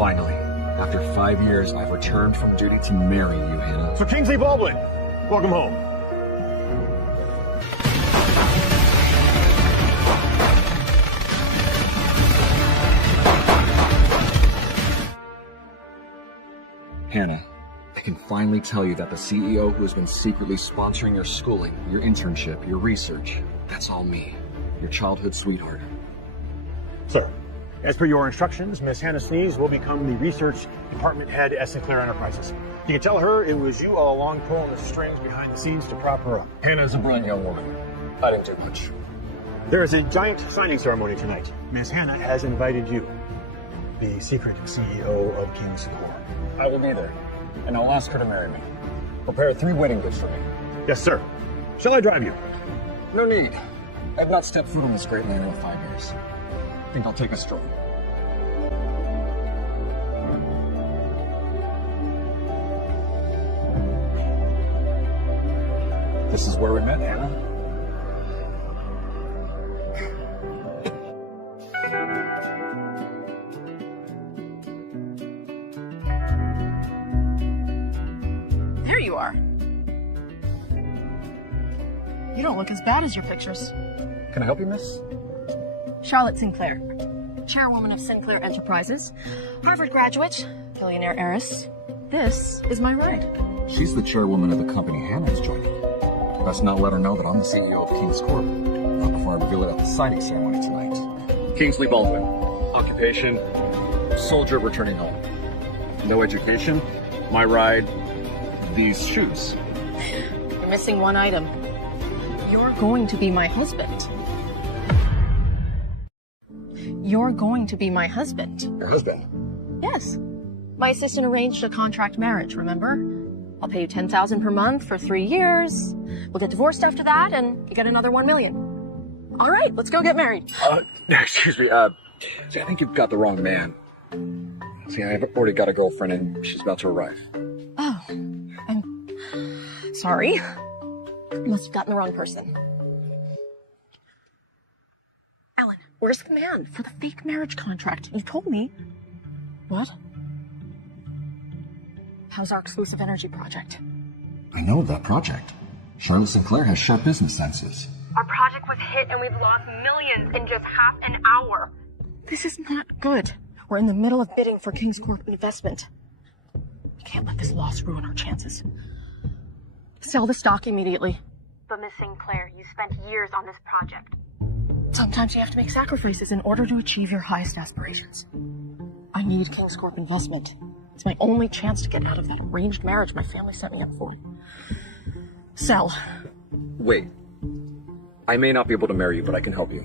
Finally, after 5 years, I've returned from duty to marry you, Hannah. So Kingsley Baldwin, welcome home. Hannah, I can finally tell you that the CEO who has been secretly sponsoring your schooling, your internship, your research, that's all me, your childhood sweetheart. Sir, as per your instructions, Miss Hannah Sness will become the research department head at Sinclair Enterprises. You can tell her it was you all along pulling the strings behind the scenes to prop her up. Hannah's a brilliant young woman. I didn't do much. There is a giant signing ceremony tonight. Miss Hannah has invited you, the secret CEO of Kingsley. I will be there, and I'll ask her to marry me. Prepare 3 wedding gifts for me. Yes, sir. Shall I drive you? No need. I've not stepped foot on this great land in 5 years. I think I'll take a stroll. This is where we met, Hannah. There you are. You don't look as bad as your pictures. Can I help you, miss? Charlotte Sinclair, chairwoman of Sinclair Enterprises, Harvard graduate, billionaire heiress. This is my ride. She's the chairwoman of the company Hannah is joining. Best not let her know that I'm the CEO of King's Corp. Not before I reveal it at the signing ceremony tonight. Kingsley Baldwin. Occupation, soldier returning home. No education, my ride, these shoes. You're missing one item. You're going to be my husband. You're going to be my husband. Your husband? Yes. My assistant arranged a contract marriage, remember? I'll pay you $10,000 per month for 3 years. We'll get divorced after that, and you get another $1 million. All right, let's go get married. Excuse me, see, I think you've got the wrong man. See, I've already got a girlfriend, and she's about to arrive. Oh, I'm sorry. You must have gotten the wrong person. Alan, where's the man for the fake marriage contract? You told me. What? How's our exclusive energy project? I know that project. Charlotte Sinclair has sharp business senses. Our project was hit and we've lost millions in just half an hour. This is not good. We're in the middle of bidding for King's Corp investment. We can't let this loss ruin our chances. Sell the stock immediately. But Miss Sinclair, you spent years on this project. Sometimes you have to make sacrifices in order to achieve your highest aspirations. I need King's Corp investment. It's my only chance to get out of that arranged marriage my family set me up for. Sell. Wait. I may not be able to marry you, but I can help you.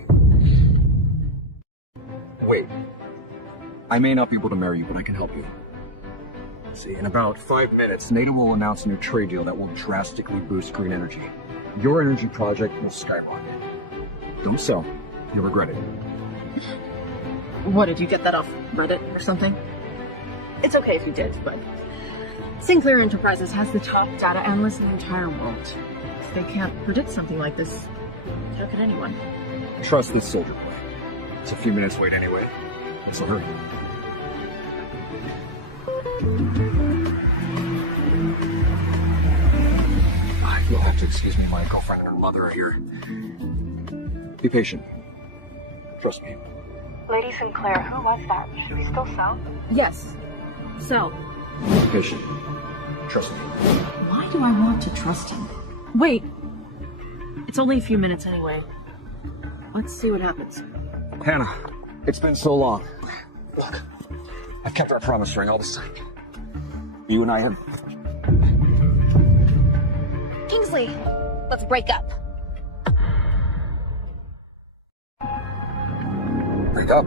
Wait. I may not be able to marry you, but I can help you. See, in about 5 minutes, NATO will announce a new trade deal that will drastically boost green energy. Your energy project will skyrocket. Don't sell. You'll regret it. What, did you get that off Reddit or something? It's okay if you did, but Sinclair Enterprises has the top data analysts in the entire world. If they can't predict something like this, how could anyone? Trust this soldier boy. It's a few minutes wait anyway. What's the hurry? You'll have to excuse me, my girlfriend and her mother are here. Be patient. Trust me. Lady Sinclair, who was that? Should we still sell? Yes. So. Be patient. Trust me. Why do I want to trust him? Wait. It's only a few minutes anyway. Let's see what happens. Hannah, it's been so long. Look, I've kept our promise ring all this time. You and I have... Kingsley, let's break up. Break up?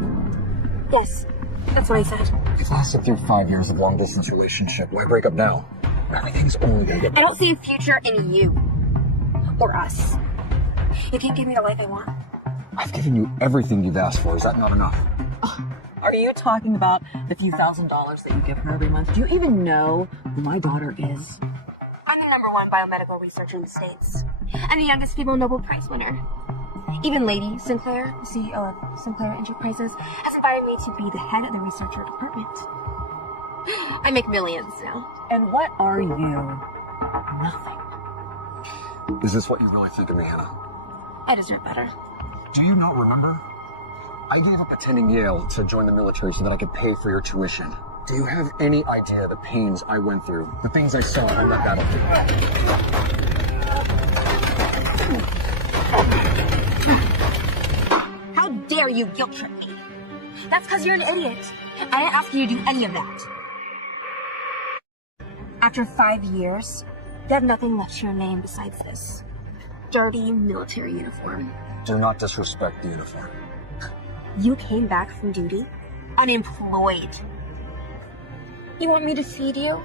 Yes, that's what I said. We've lasted through 5 years of long-distance relationship. Why break up now? Everything's only gonna get better. I don't see a future in you. Or us. You can't give me the life I want. I've given you everything you've asked for. Is that not enough? Are you talking about the few $1,000s that you give her every month? Do you even know who my daughter is? I'm the #1 biomedical researcher in the States. And the youngest female Nobel Prize winner. Even Lady Sinclair, the CEO of Sinclair Enterprises, has invited hire me to be the head of the researcher department. I make millions now. And what are you? Nothing. Is this what you really think of me, Hannah? I deserve better. Do you not remember? I gave up attending Yale to join the military so that I could pay for your tuition. Do you have any idea the pains I went through, the things I saw on that battlefield? How dare you guilt trip me? That's because you're an idiot. I didn't ask you to do any of that. After 5 years, you have nothing left to your name besides this dirty military uniform. Do not disrespect the uniform. You came back from duty unemployed. You want me to feed you?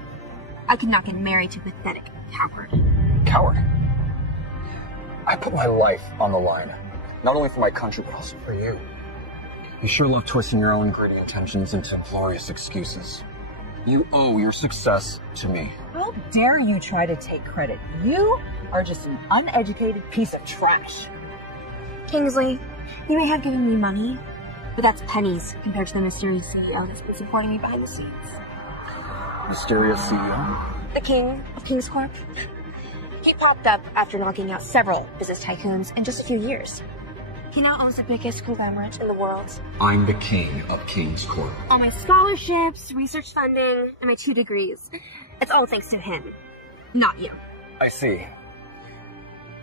I could not get married to a pathetic coward. Coward? I put my life on the line, not only for my country, but also for you. You sure love twisting your own greedy intentions into glorious excuses. You owe your success to me. How dare you try to take credit? You are just an uneducated piece of trash. Kingsley, you may have given me money, but that's pennies compared to the mysterious CEO that's been supporting me behind the scenes. Mysterious CEO? The king of King's Corp. He popped up after knocking out several business tycoons in just a few years. He now owns the biggest conglomerate in the world. I'm the king of King's Corp. All my scholarships, research funding, and my 2 degrees. It's all thanks to him, not you. I see.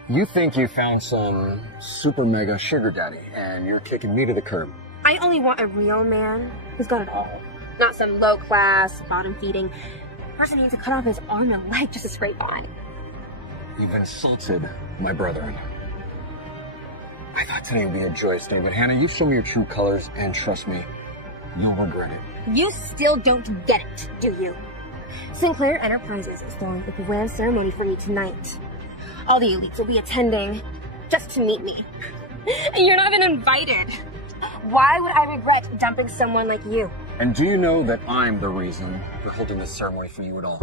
You think you found some super mega sugar daddy, and you're kicking me to the curb. I only want a real man who's got it all. Not some low-class, bottom-feeding person who needs to cut off his arm and leg just to scrape by. You've insulted my brethren. I thought today would be a joyous day, but Hannah, you show me your true colors, and trust me, you'll regret it. You still don't get it, do you? Sinclair Enterprises is throwing a grand ceremony for me tonight. All the elites will be attending just to meet me. And you're not even invited. Why would I regret dumping someone like you? And do you know that I'm the reason they're holding this ceremony for you at all?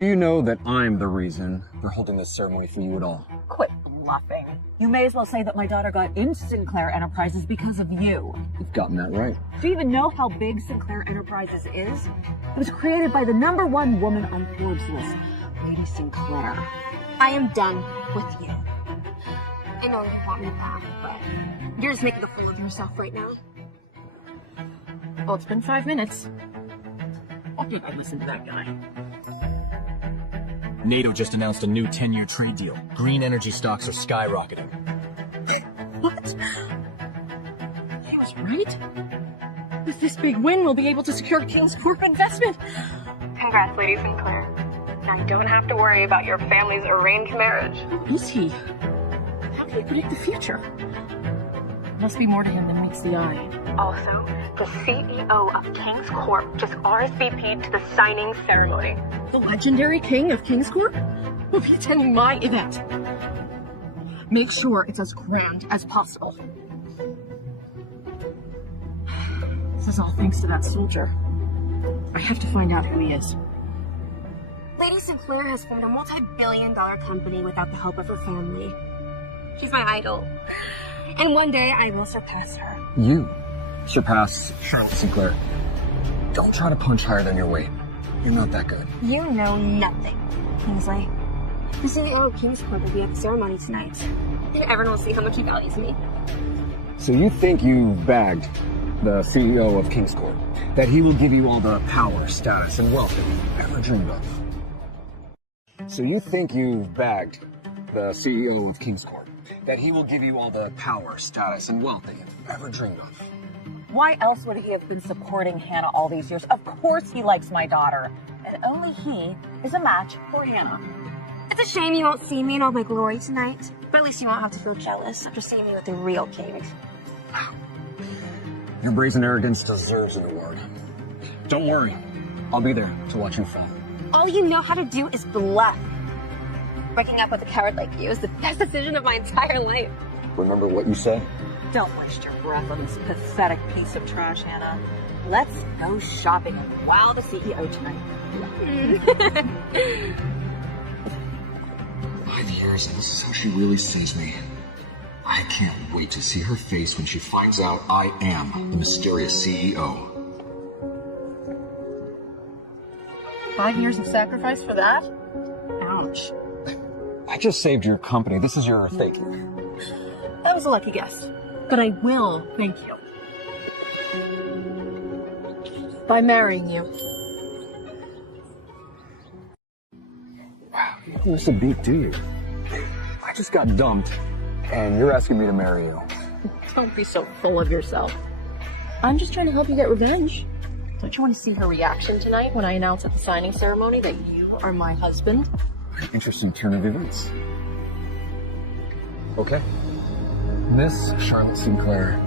Do you know that I'm the reason they're holding this ceremony for you at all? Quit bluffing. You may as well say that my daughter got into Sinclair Enterprises because of you. You've gotten that right. Do you even know how big Sinclair Enterprises is? It was created by the #1 woman on Forbes list, Lady Sinclair. I am done with you. I know you want me back, but you're just making a fool of yourself right now. Well, it's been 5 minutes. Why did I listen to that guy? NATO just announced a new 10-year trade deal. Green energy stocks are skyrocketing. What? He was right? With this big win, we'll be able to secure King's Corp investment. Congrats, Lady Sinclair. Now you don't have to worry about your family's arranged marriage. Who is he? How can he predict the future? Must be more to him than meets the eye. Also, the CEO of King's Corp just RSVP'd to the signing ceremony. The legendary king of King's Corp will be attending my event. Make sure it's as grand as possible. This is all thanks to that soldier. I have to find out who he is. Lady Sinclair has formed a multi-billion-dollar company without the help of her family. She's my idol. And one day I will surpass her. You surpass Charlotte Sinclair. Don't try to punch higher than your weight. You're not that good. You know nothing, Kingsley. The CEO of King's Corp will be at the ceremony tonight. And everyone will see how much he values me. So you think you've bagged the CEO of King's Corp, that he will give you all the power, status, and wealth that you've ever dreamed of? So you think you've bagged the CEO of King's Corp, that he will give you all the power, status, and wealth that you've ever dreamed of? Why else would he have been supporting Hannah all these years? Of course he likes my daughter. And only he is a match for Hannah. It's a shame you won't see me in all my glory tonight. But at least you won't have to feel jealous after seeing me with the real king. Your brazen arrogance deserves an award. Don't worry. I'll be there to watch you fall. All you know how to do is bluff. Breaking up with a coward like you is the best decision of my entire life. Remember what you said? Don't waste your breath on this pathetic piece of trash, Hannah. Let's go shopping and wow the CEO tonight. 5 years, and this is how she really sees me. I can't wait to see her face when she finds out I am the mysterious CEO. 5 years of sacrifice for that? Ouch. I just saved your company. This is your thank you. That was a lucky guess. But I will thank you. By marrying you. Wow, you don't miss a beat, do you? I just got dumped, and you're asking me to marry you. Don't be so full of yourself. I'm just trying to help you get revenge. Don't you want to see her reaction tonight when I announce at the signing ceremony that you are my husband? An interesting turn of events. Okay. Miss Charlotte Sinclair,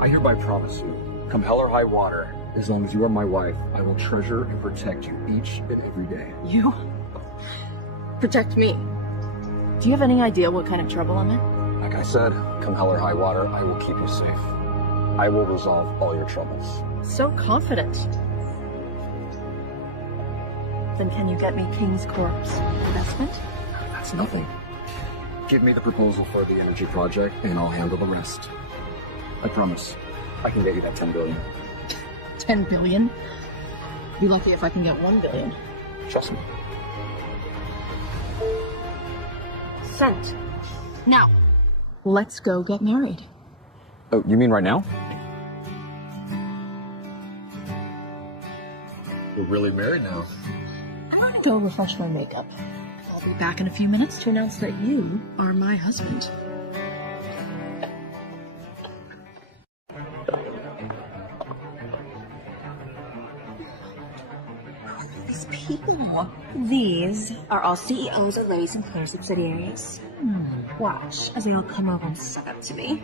I hereby promise you, come hell or high water, as long as you are my wife, I will treasure and protect you each and every day. You? Protect me. Do you have any idea what kind of trouble I'm in? Like I said, come hell or high water, I will keep you safe. I will resolve all your troubles. So confident. Then can you get me King's Corp's investment? That's nothing. Give me the proposal for the energy project, and I'll handle the rest. I promise. I can get you that $10 billion. 10 billion? Be lucky if I can get 1 billion. Trust me. Sent. Now, let's go get married. Oh, you mean right now? We're really married now. I'm going to go refresh my makeup. I'll be back in a few minutes to announce that you are my husband. These people. These are all CEOs of Lady Sinclair subsidiaries. Watch as they all come over and suck up to me.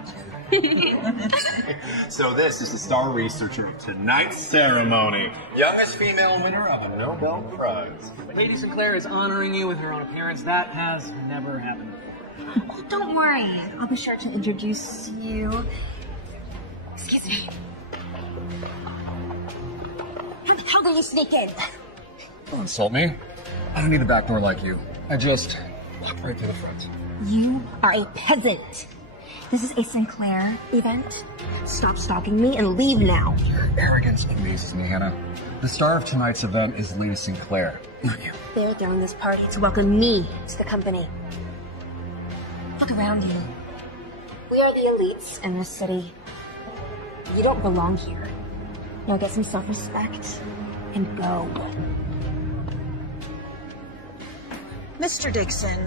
So this is the star researcher of tonight's ceremony. Youngest female winner of a Nobel Prize. Lady Sinclair is honoring you with her own appearance. That has never happened before. Oh, don't worry. I'll be sure to introduce you. Excuse me. How did you sneak in? Don't insult me. I don't need a back door like you. I just walk right to the front. You are a peasant. This is a Sinclair event. Stop stalking me and leave now. Your arrogance amazes me, Hannah. The star of tonight's event is Lady Sinclair, not you. They're throwing this party to welcome me to the company. Look around you. We are the elites in this city. You don't belong here. Now get some self-respect and go. Mr. Dixon,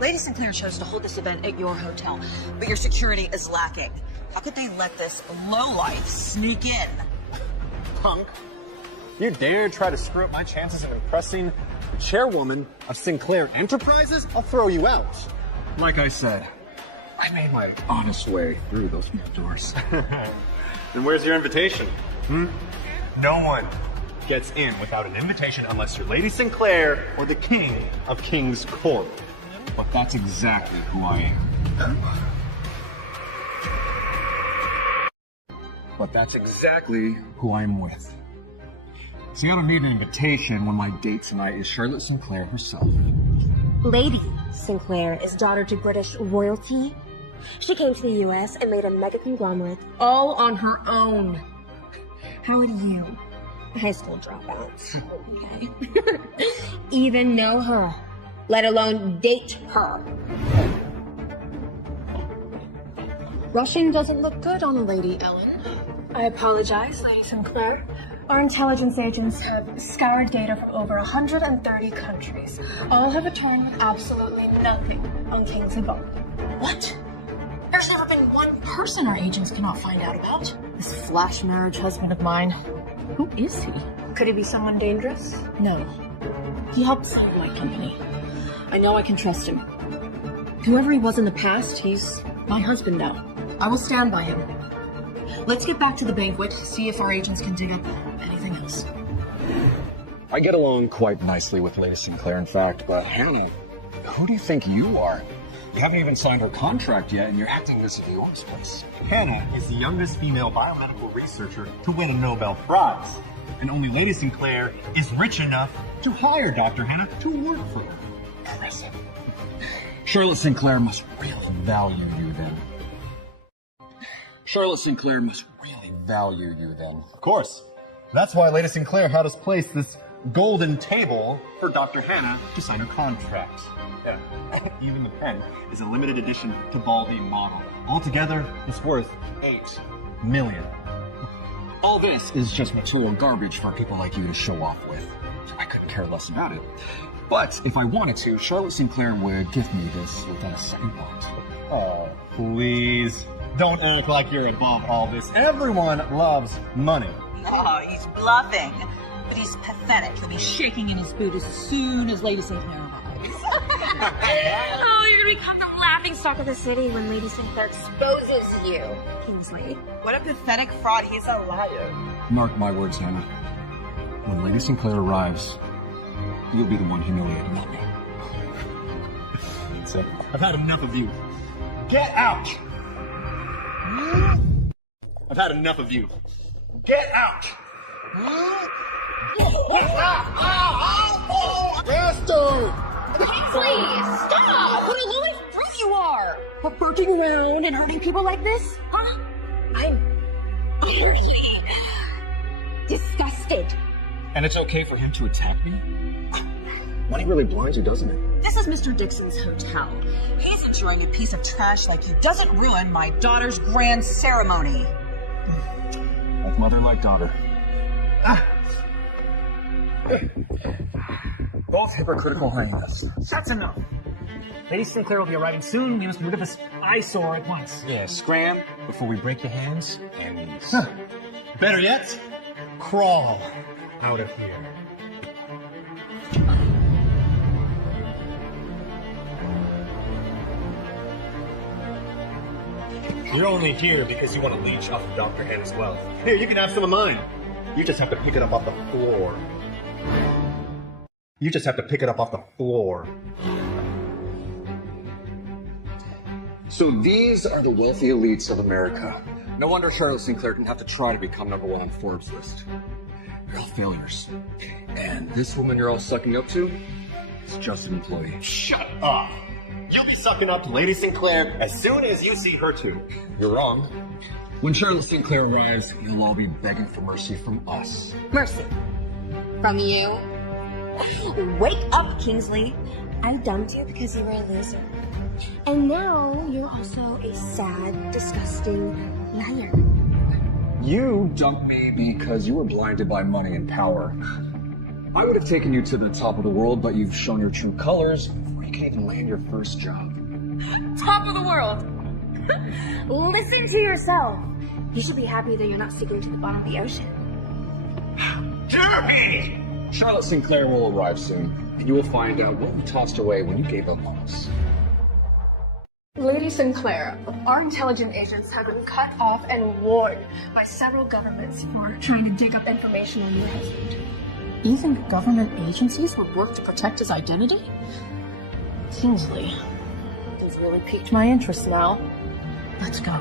Lady Sinclair chose to hold this event at your hotel, but your security is lacking. How could they let this lowlife sneak in? Punk. You dare try to screw up my chances of impressing the chairwoman of Sinclair Enterprises? I'll throw you out. Like I said, I made my honest way through those doors. Then where's your invitation? No one gets in without an invitation unless you're Lady Sinclair or the King of King's Corp. But that's exactly who I am. But that's exactly who I'm with. See, I don't need an invitation when my date tonight is Charlotte Sinclair herself. Lady Sinclair is daughter to British royalty. She came to the US and made a mega conglomerate all on her own. How would you, high school dropouts, okay, even know her, let alone date her? Rushing doesn't look good on a lady, Ellen. I apologize, Lady Sinclair. Our intelligence agents have scoured data from over 130 countries. All have returned with absolutely nothing on Kingsley Baldwin. What? There's never been one person our agents cannot find out about. This flash marriage husband of mine. Who is he? Could he be someone dangerous? No. He helped save my company. I know I can trust him. Whoever he was in the past, he's my husband now. I will stand by him. Let's get back to the banquet, see if our agents can dig up anything else. I get along quite nicely with Lady Sinclair, in fact, but Hannah, who do you think you are? You haven't even signed her contract yet, and you're acting as if you own this place. Hannah is the youngest female biomedical researcher to win a Nobel Prize. And only Lady Sinclair is rich enough to hire Dr. Hannah to work for her. Impressive. Charlotte Sinclair must really value you then. Charlotte Sinclair must really value you then. Of course. That's why Lady Sinclair had us place this golden table for Dr. Hannah to sign her contract. Yeah. Even the pen is a limited edition Tibaldi model. Altogether, it's worth $8 million. All this is just material garbage for people like you to show off with. I couldn't care less about it. But if I wanted to, Charlotte Sinclair would give me this without a second thought. Oh, please. Don't act like you're above all this. Everyone loves money. Oh, he's bluffing. But he's pathetic. He'll be shaking in his boot as soon as Lady Sinclair arrives. Oh, you're gonna become the laughing stock of the city when Lady Sinclair exposes you, Kingsley. What a pathetic fraud. He's a liar. Mark my words, Hannah. When Lady Sinclair arrives, you'll be the one humiliated, not me. So, I've had enough of you. Get out! I've had enough of you. Get out! Bastard! Kingsley, stop! What a low-life brute you are! Approaching around and hurting people like this? Huh? I'm utterly disgusted. And it's okay for him to attack me? Money really blinds you, doesn't it? This is Mr. Dixon's hotel. He's enjoying a piece of trash like you doesn't ruin my daughter's grand ceremony. Like mother, like daughter. Both hypocritical hyenas. That's enough. Lady Sinclair will be arriving soon. We must get rid of this eyesore at once. Yeah, scram before we break your hands and knees. Better yet, crawl out of here. You're only here because you want to leech off of Dr. Hannah's wealth. Here, you can have some of mine. You just have to pick it up off the floor. You just have to pick it up off the floor. So these are the wealthy elites of America. No wonder Charlotte Sinclair didn't have to try to become #1 on Forbes' list. They're all failures. And this woman you're all sucking up to is just an employee. Shut up! You'll be sucking up to Lady Sinclair as soon as you see her too. You're wrong. When Charlotte Sinclair arrives, you'll all be begging for mercy from us. Mercy. From you? Wake up, Kingsley. I dumped you because you were a loser. And now you're also a sad, disgusting liar. You dumped me because you were blinded by money and power. I would have taken you to the top of the world, but you've shown your true colors before you can even land your first job. Top of the world. Listen to yourself. You should be happy that you're not sinking to the bottom of the ocean. Jeremy! Charlotte Sinclair will arrive soon, and you will find out what you tossed away when you gave up on us. Lady Sinclair, our intelligence agents have been cut off and warned by several governments for trying to dig up information on your husband. Even government agencies would work to protect his identity? Kingsley, you've really piqued my interest now. Let's go.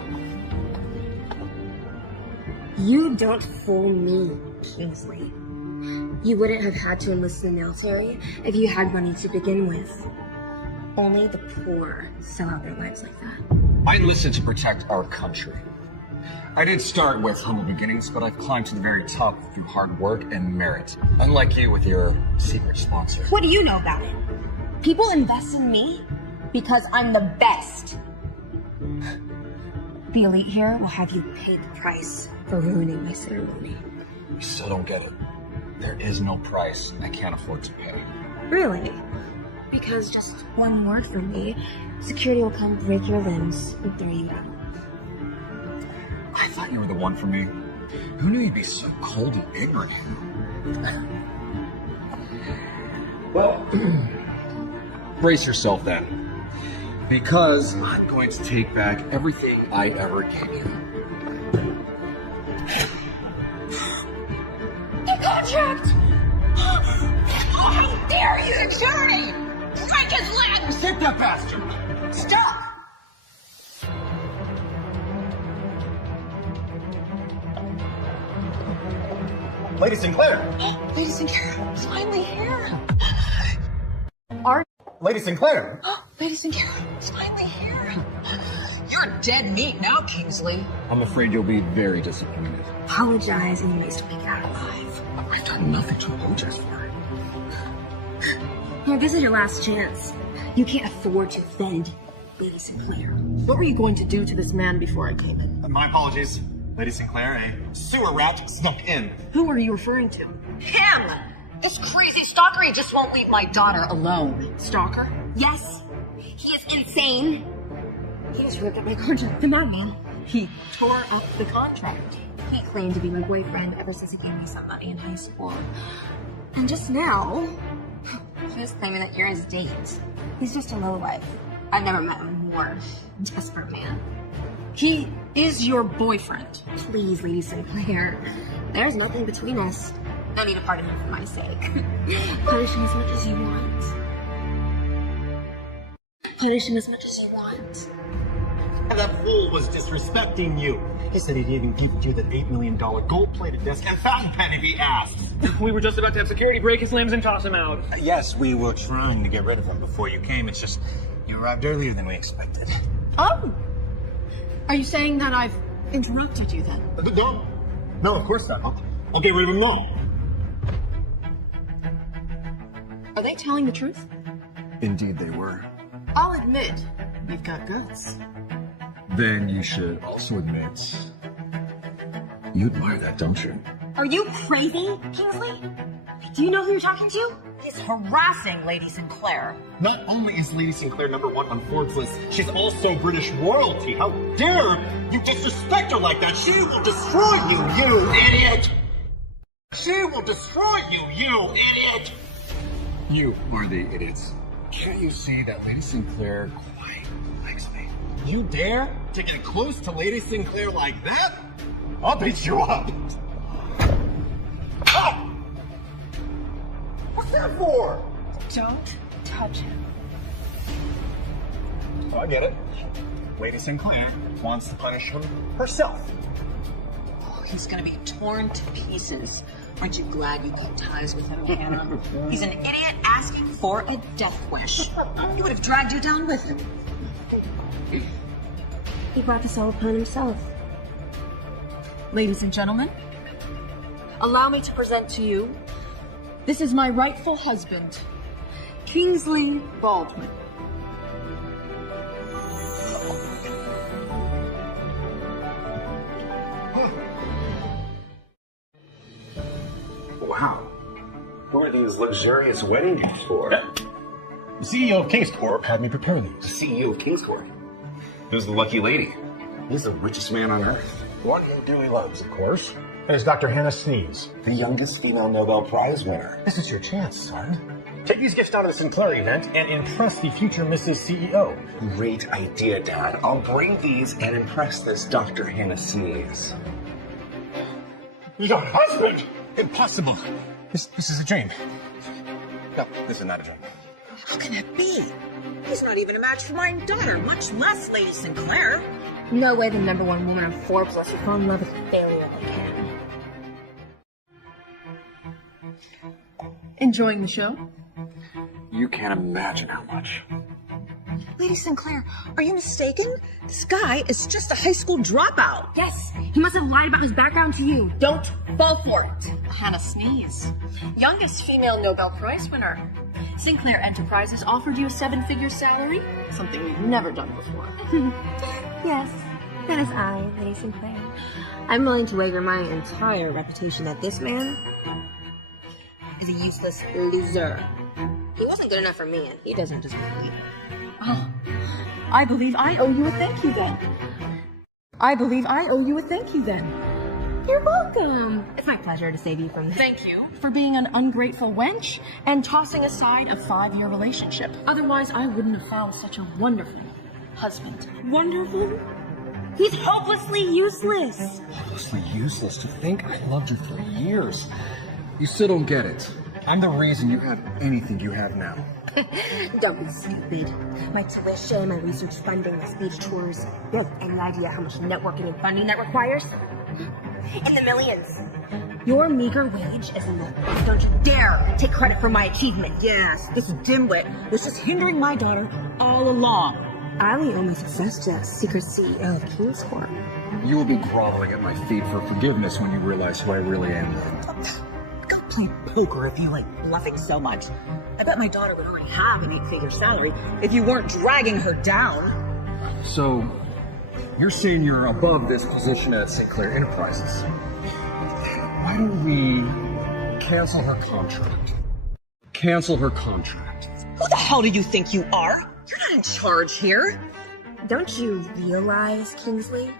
You don't fool me, Kingsley. You wouldn't have had to enlist in the military if you had money to begin with. Only the poor sell out their lives like that. I enlisted to protect our country. I did start with humble beginnings, but I've climbed to the very top through hard work and merit. Unlike you with your secret sponsor. What do you know about it? People invest in me because I'm the best. The elite here will have you pay the price for ruining my ceremony. You still don't get it. There is no price I can't afford to pay. Really? Because just one word from me, security will come break your limbs and throw you out. I thought you were the one for me. Who knew you'd be so cold and ignorant? Well, brace yourself then. Because I'm going to take back everything I ever gave you. The contract! How dare you, security! Break his legs! Hit that bastard! Stop! Lady Sinclair! Lady Sinclair is finally here. Lady Sinclair! Lady Sinclair is finally here. You're You're dead meat now, Kingsley. I'm afraid you'll be very disappointed. Apologize and you may make out alive. I've done nothing to apologize for. Here, this is your last chance. You can't afford to offend Lady Sinclair. What were you going to do to this man before I came in? My apologies. Lady Sinclair, a sewer rat snuck in. Who are you referring to? Him! This crazy stalker, he just won't leave my daughter alone. Stalker? Yes, he is insane. He just ripped up my contract, the madman. He tore up the contract. He claimed to be my boyfriend ever since he gave me some money in high school. And just now, he's claiming that you're his date. He's just a lowlife. I've never met a more desperate man. He is your boyfriend. Please, Lady Sinclair. There's nothing between us. No need to pardon him for my sake. Punish him as much as you want. Punish him as much as you want. And that fool was disrespecting you. He said he'd even give you that $8 million gold-plated disc and fountain pen if he asked. We were just about to have security break his limbs and toss him out. Yes, we were trying to get rid of him before you came. It's just you arrived earlier than we expected. Oh! Are you saying that I've interrupted you then? No. No, of course not. I'll get rid of him now. Are they telling the truth? Indeed they were. I'll admit, you've got guts. Then you should also admit you admire that, don't you? Are you crazy, Kingsley? Do you know who you're talking to? He's harassing Lady Sinclair. Not only is Lady Sinclair #1 on Forbes' list, she's also British royalty. How dare you disrespect her like that? She will destroy you, you idiot! She will destroy you, you idiot! You are the idiots. Can't you see that Lady Sinclair quite likes me? You dare to get close to Lady Sinclair like that? I'll beat you up! Ah! What's that for? Don't touch him. Oh, I get it. Lady Sinclair wants to punish him herself. Oh, he's gonna be torn to pieces. Aren't you glad you cut ties with him, Hannah? He's an idiot asking for a death wish. He would have dragged you down with him. He brought this all upon himself. Ladies and gentlemen, allow me to present to you, this is my rightful husband, Kingsley Baldwin. Wow. Who are these luxurious wedding gifts for? The CEO of King's Corp had me prepare these. The CEO of King's Corp. Who's the lucky lady? He's the richest man on earth. One he dearly loves, of course. And it's Dr. Hannah Sness, The youngest female Nobel Prize winner. This is your chance, son. Take these gifts down to the Sinclair event and impress the future Mrs. CEO. Great idea, Dad. I'll bring these and impress this Dr. Hannah Sness. Your husband? Impossible. This is a dream. No, this is not a dream. How can that be? He's not even a match for my daughter, much less Lady Sinclair. No way the #1 woman on Forbes lets you fall in love with a failure like him. Enjoying the show? You can't imagine how much. Lady Sinclair, are you mistaken? This guy is just a high school dropout. Yes, he must have lied about his background to you. Don't fall for it. Hannah Sness, youngest female Nobel Prize winner. Sinclair Enterprises offered you a 7-figure salary, something we've never done before. Yes, that is I, Lady Sinclair. I'm willing to wager my entire reputation that this man is a useless loser. He wasn't good enough for me, and he doesn't deserve me. Oh, I believe I owe you a thank you then. You're welcome. It's my pleasure to save you from this. Thank you for being an ungrateful wench and tossing aside a 5-year relationship. Otherwise, I wouldn't have found such a wonderful husband. Wonderful? He's hopelessly useless. Hopelessly useless. To think I loved you for years. You still don't get it. I'm the reason you have anything you have now. Don't be stupid. My tuition, my research funding, my speech tours. You have any idea how much networking and funding that requires? In the millions. Your meager wage is enough. Don't you dare take credit for my achievement. Yes, this dimwit was just hindering my daughter all along. I owe my success to secret CEO of King's Corp. You will be groveling at my feet for forgiveness when you realize who I really am. Go play poker if you like bluffing so much. I bet my daughter would already have an 8-figure salary if you weren't dragging her down. So, you're saying you're above this position at Sinclair Enterprises. Why don't we cancel her contract? Cancel her contract. Who the hell do you think you are? You're not in charge here. Don't you realize, Kingsley?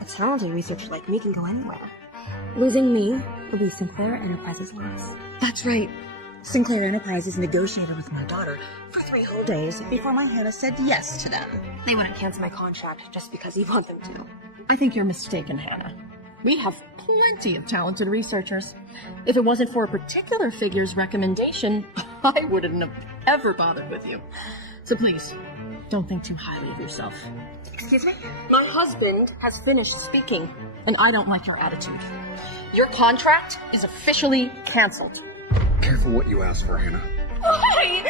A talented researcher like me can go anywhere. Losing me will be Sinclair Enterprises' loss. That's right. Sinclair Enterprises negotiated with my daughter for 3 whole days before my Hannah said yes to them. They wouldn't cancel my contract just because you want them to. I think you're mistaken, Hannah. We have plenty of talented researchers. If it wasn't for a particular figure's recommendation, I wouldn't have ever bothered with you. So please, don't think too highly of yourself. Excuse me? My husband has finished speaking, and I don't like your attitude. Your contract is officially canceled. Careful what you ask for, Hannah. Why?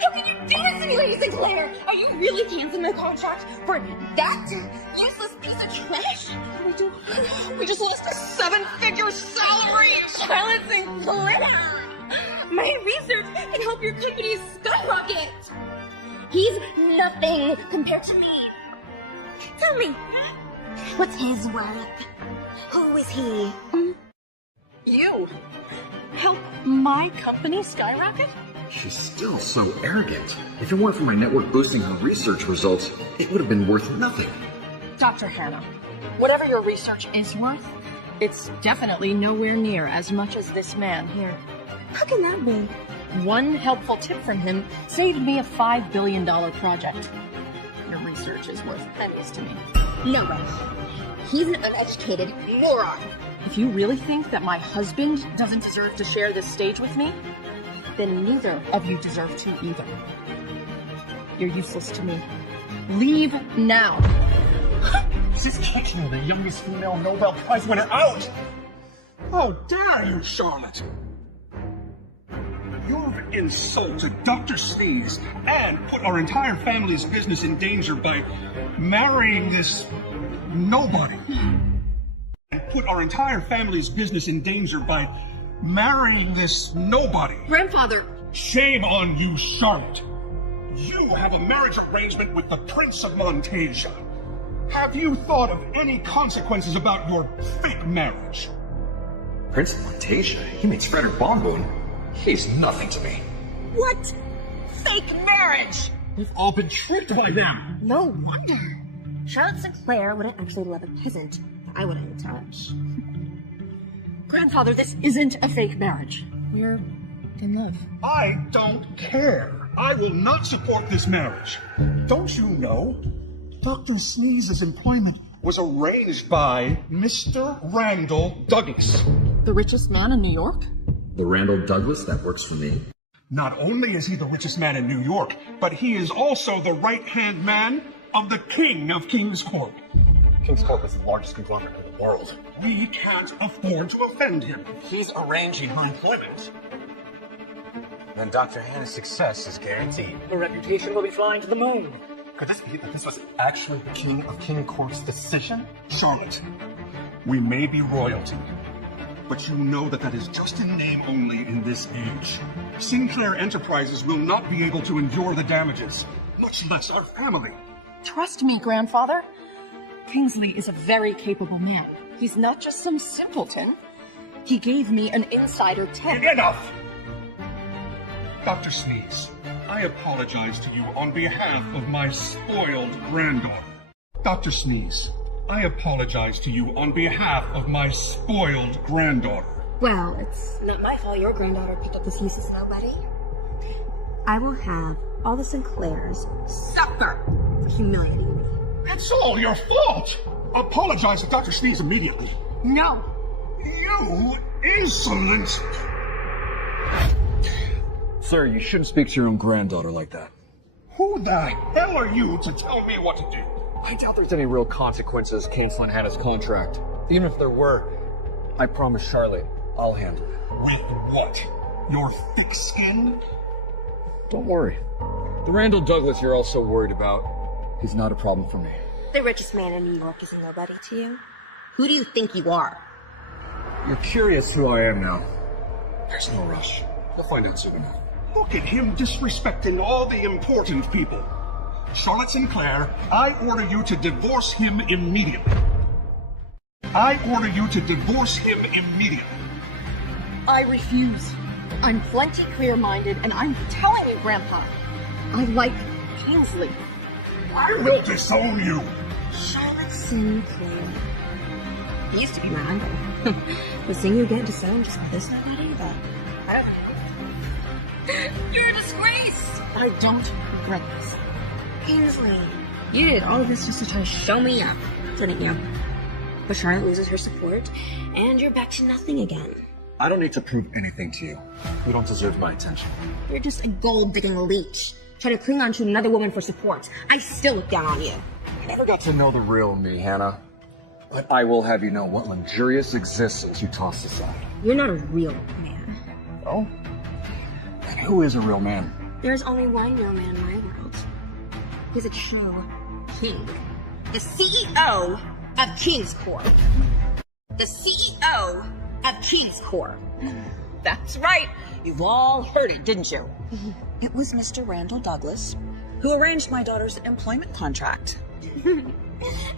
How can you do this to me, Lady Sinclair? Are you really canceling my contract for that useless piece of trash? What do we do? We just lost a 7-figure salary! Charlotte Sinclair! My research can help your company skyrocket! He's nothing compared to me. Tell me, what's his worth? Who is he? You help my company skyrocket? She's still so arrogant. If it weren't for my network boosting her research results, it would have been worth nothing. Dr. Hannah, whatever your research is worth, it's definitely nowhere near as much as this man here. How can that be? One helpful tip from him saved me a $5 billion project. Your research is worth pennies to me. No way. He's an uneducated moron. If you really think that my husband doesn't deserve to share this stage with me, then neither of you deserve to either. You're useless to me. Leave now. She's kicking the youngest female Nobel Prize winner out! How dare you, Charlotte! You've insulted Dr. Sness and put our entire family's business in danger by marrying this nobody. And put our entire family's business in danger by marrying this nobody. Grandfather! Shame on you, Charlotte. You have a marriage arrangement with the Prince of Montasia. Have you thought of any consequences about your fake marriage? Prince of Montasia? He means Frederick Bonboon. He's nothing to me. What? Fake marriage! We've all been tricked by them. No wonder. Charlotte Sinclair wouldn't actually love a peasant that I wouldn't touch. Grandfather, this isn't a fake marriage. We're in love. I don't care. I will not support this marriage. Don't you know? Dr. Sneeze's employment was arranged by Mr. Randall Douglas. The richest man in New York? The Randall Douglas that works for me? Not only is he the richest man in New York, but he is also the right-hand man of the King of King's Corp. King's Corp is the largest conglomerate in the world. We can't afford to offend him. He's arranging her employment. Then Dr. Hannah's success is guaranteed. Her reputation will be flying to the moon. Could this be that this was actually the King of King Corp's decision? Charlotte, we may be royalty, but you know that that is just in name only in this age. Sinclair Enterprises will not be able to endure the damages, much less our family. Trust me, Grandfather. Kingsley is a very capable man. He's not just some simpleton. He gave me an insider tip. Enough! Dr. Sneeze, I apologize to you on behalf of my spoiled granddaughter. Dr. Sneeze, I apologize to you on behalf of my spoiled granddaughter. Well, it's not my fault your granddaughter picked up this useless nobody. I will have all the Sinclairs suffer for humiliating me. It's all your fault! Apologize to Dr. Sneeze immediately. No. You insolent! Sir, you shouldn't speak to your own granddaughter like that. Who the hell are you to tell me what to do? I doubt there's any real consequences canceling Hannah's contract. Even if there were, I promise Charlotte, I'll handle it. With what? Your thick skin? Don't worry. The Randall Douglas you're all so worried about, He's not a problem for me. The richest man in New York is a nobody to you. Who do you think you are? You're curious who I am now. There's no rush. You'll find out soon enough. Look at him disrespecting all the important people. Charlotte Sinclair, I order you to divorce him immediately. I order you to divorce him immediately. I refuse. I'm plenty clear-minded, and I'm telling you, Grandpa, I like Kingsley. I will disown you. Charlotte Sinclair. He used to be my uncle. The thing you get disowned just by this nobody, but I don't know. You're a disgrace! I don't regret this. Kingsley, you did all of this just to try to show me up, didn't you? But Charlotte loses her support, and you're back to nothing again. I don't need to prove anything to you. You don't deserve my attention. You're just a gold-digging leech, trying to cling on to another woman for support. I still look down on you. I never got to know the real me, Hannah. But I will have you know what luxurious existence you tossed aside. You're not a real man. Oh? And who is a real man? There's only one real man in my world. He's a true king. The CEO of King's Corp. The CEO of King's Corp. That's right. You've all heard it, didn't you? It was Mr. Randall Douglas who arranged my daughter's employment contract.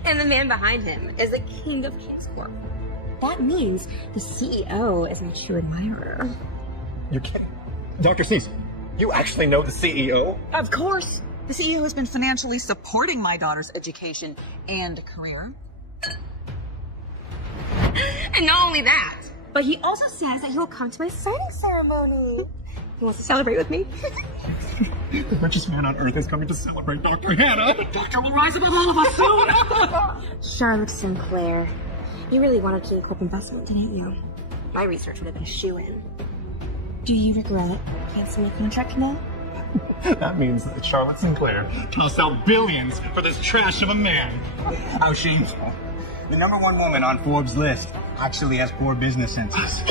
And the man behind him is the king of King's Corp. That means the CEO is my true admirer. You're kidding. Dr. Sness, you actually know the CEO? Of course. The CEO has been financially supporting my daughter's education and career. And not only that, but he also says that he will come to my signing ceremony. He wants to celebrate with me. The richest man on earth is coming to celebrate Dr. Hannah. The doctor will rise above all of us soon. Charlotte Sinclair, you really wanted to do a corp investment, didn't you? My research would have been a shoo-in. Do you regret canceling the contract now? That means that Charlotte Sinclair tossed out billions for this trash of a man. How shameful. The #1 woman on Forbes' list actually has poor business senses.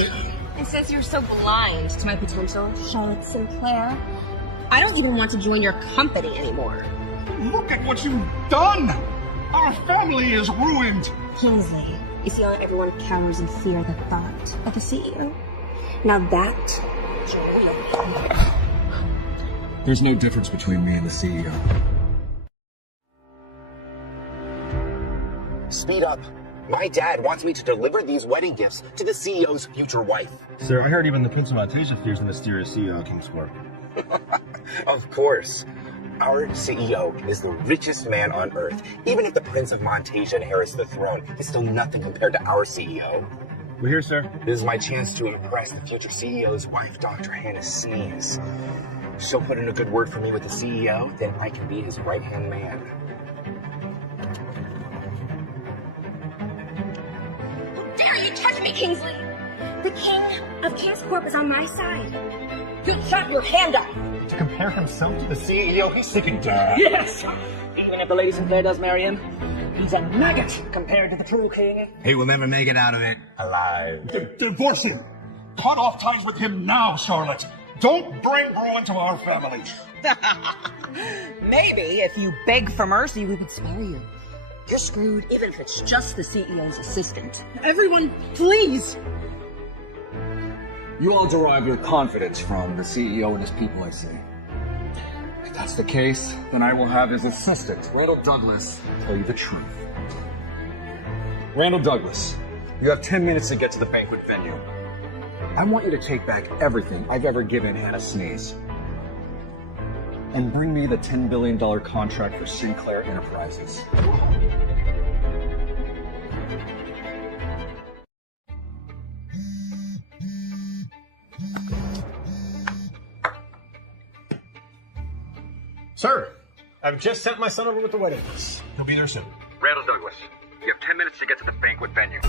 And since you're so blind to my potential, Charlotte Sinclair, I don't even want to join your company anymore. Look at what you've done. Our family is ruined. Kingsley, you see how everyone cowers in fear at the thought of the CEO? Now that is your real. There's no difference between me and the CEO. Speed up. My dad wants me to deliver these wedding gifts to the CEO's future wife. Sir, I heard even the Prince of Montasia fears the mysterious CEO of King's Corp. Of course. Our CEO is the richest man on earth. Even if the Prince of Montasia inherits the throne, it's still nothing compared to our CEO. We're here, sir. This is my chance to impress the future CEO's wife, Dr. Hannah Sness. She'll put in a good word for me with the CEO, then I can be his right-hand man. Dare you touch me, Kingsley? The king of King's Corp is on my side. You'll chop your hand off. To compare himself to the CEO, he's sick and dead. Yes! Even if the Lady Sinclair does marry him, he's a maggot compared to the true king. He will never make it out of it alive. Divorce him. Cut off ties with him now, Charlotte. Don't bring ruin to our family. Maybe if you beg for mercy, we could spare you. You're screwed, even if it's just the CEO's assistant. Everyone, please! You all derive your confidence from the CEO and his people, I see. If that's the case, then I will have his assistant, Randall Douglas, tell you the truth. Randall Douglas, you have 10 minutes to get to the banquet venue. I want you to take back everything I've ever given Hannah Sness. And bring me the $10 billion contract for Sinclair Enterprises. Sir, I've just sent my son over with the wedding dress. He'll be there soon. Randall Douglas, you have 10 minutes to get to the banquet venue.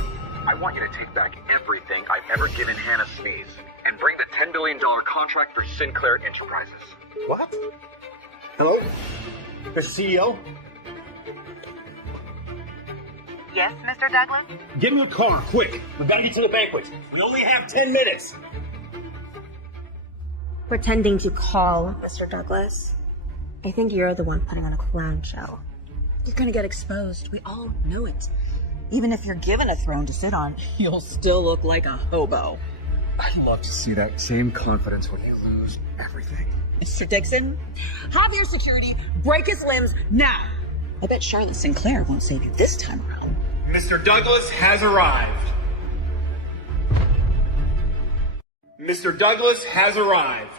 I want you to take back everything I've ever given Hannah Sness and bring the $10 billion contract for Sinclair Enterprises. What? Hello? The CEO? Yes, Mr. Douglas? Get in the car, quick. We've got to get to the banquet. We only have 10 minutes. Pretending to call Mr. Douglas. I think you're the one putting on a clown show. You're gonna get exposed. We all know it. Even if you're given a throne to sit on, you'll still look like a hobo. I'd love to see that same confidence when you lose everything. Mr. Dixon, have your security break his limbs now. I bet Charlotte Sinclair won't save you this time around. Mr. Douglas has arrived. Mr. Douglas has arrived.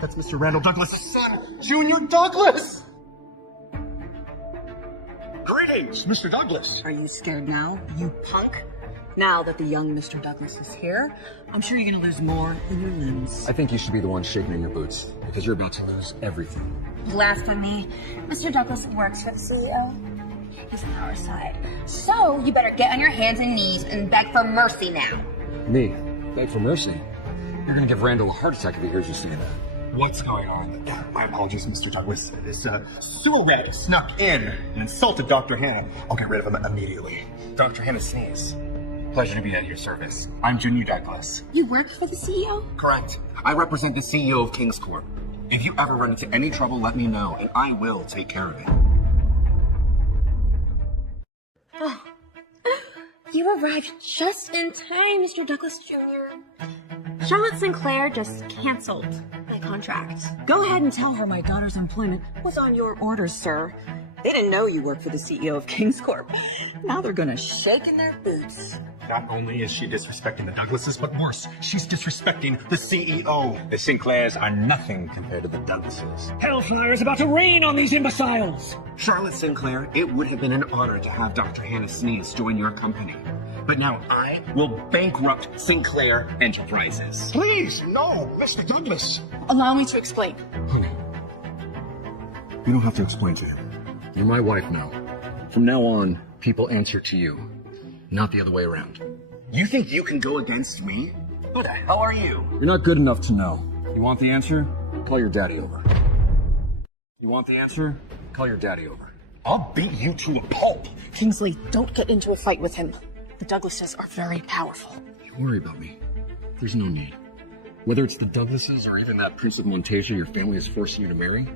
That's Mr. Randall Douglas' son, Junior Douglas! Greetings, Mr. Douglas. Are you scared now, you punk? Now that the young Mr. Douglas is here, I'm sure you're gonna lose more than your limbs. I think you should be the one shaking in your boots, because you're about to lose everything. Blasphemy. Mr. Douglas works for the CEO. He's on our side. So you better get on your hands and knees and beg for mercy now. Me? Beg for mercy? You're gonna give Randall a heart attack if he hears you say that. What's going on? My apologies, Mr. Douglas. This sewer rat snuck in and insulted Dr. Hannah. I'll get rid of him immediately. Dr. Hannah Sneeze. Pleasure to be at your service. I'm Junior Douglas. You work for the CEO? Correct. I represent the CEO of King's Corp. If you ever run into any trouble, let me know, and I will take care of it. Oh. You arrived just in time, Mr. Douglas Jr. Charlotte Sinclair just canceled my contract. Go ahead and tell her my daughter's employment was on your orders, sir. They didn't know you worked for the CEO of King's Corp. Now they're gonna shake in their boots. Not only is she disrespecting the Douglases, but worse, she's disrespecting the CEO. The Sinclairs are nothing compared to the Douglases. Hellfire is about to rain on these imbeciles! Charlotte Sinclair, it would have been an honor to have Dr. Hannah Sneeze join your company. But now I will bankrupt Sinclair Enterprises. Please, no, Mr. Douglas. Allow me to explain. You don't have to explain to him. You're my wife now. From now on, people answer to you, not the other way around. You think you can go against me? Who the hell are you? You're not good enough to know. You want the answer? Call your daddy over. You want the answer? Call your daddy over. I'll beat you to a pulp. Kingsley, don't get into a fight with him. The Douglases are very powerful. Don't worry about me. There's no need. Whether it's the Douglases or even that Prince of Montasia your family is forcing you to marry,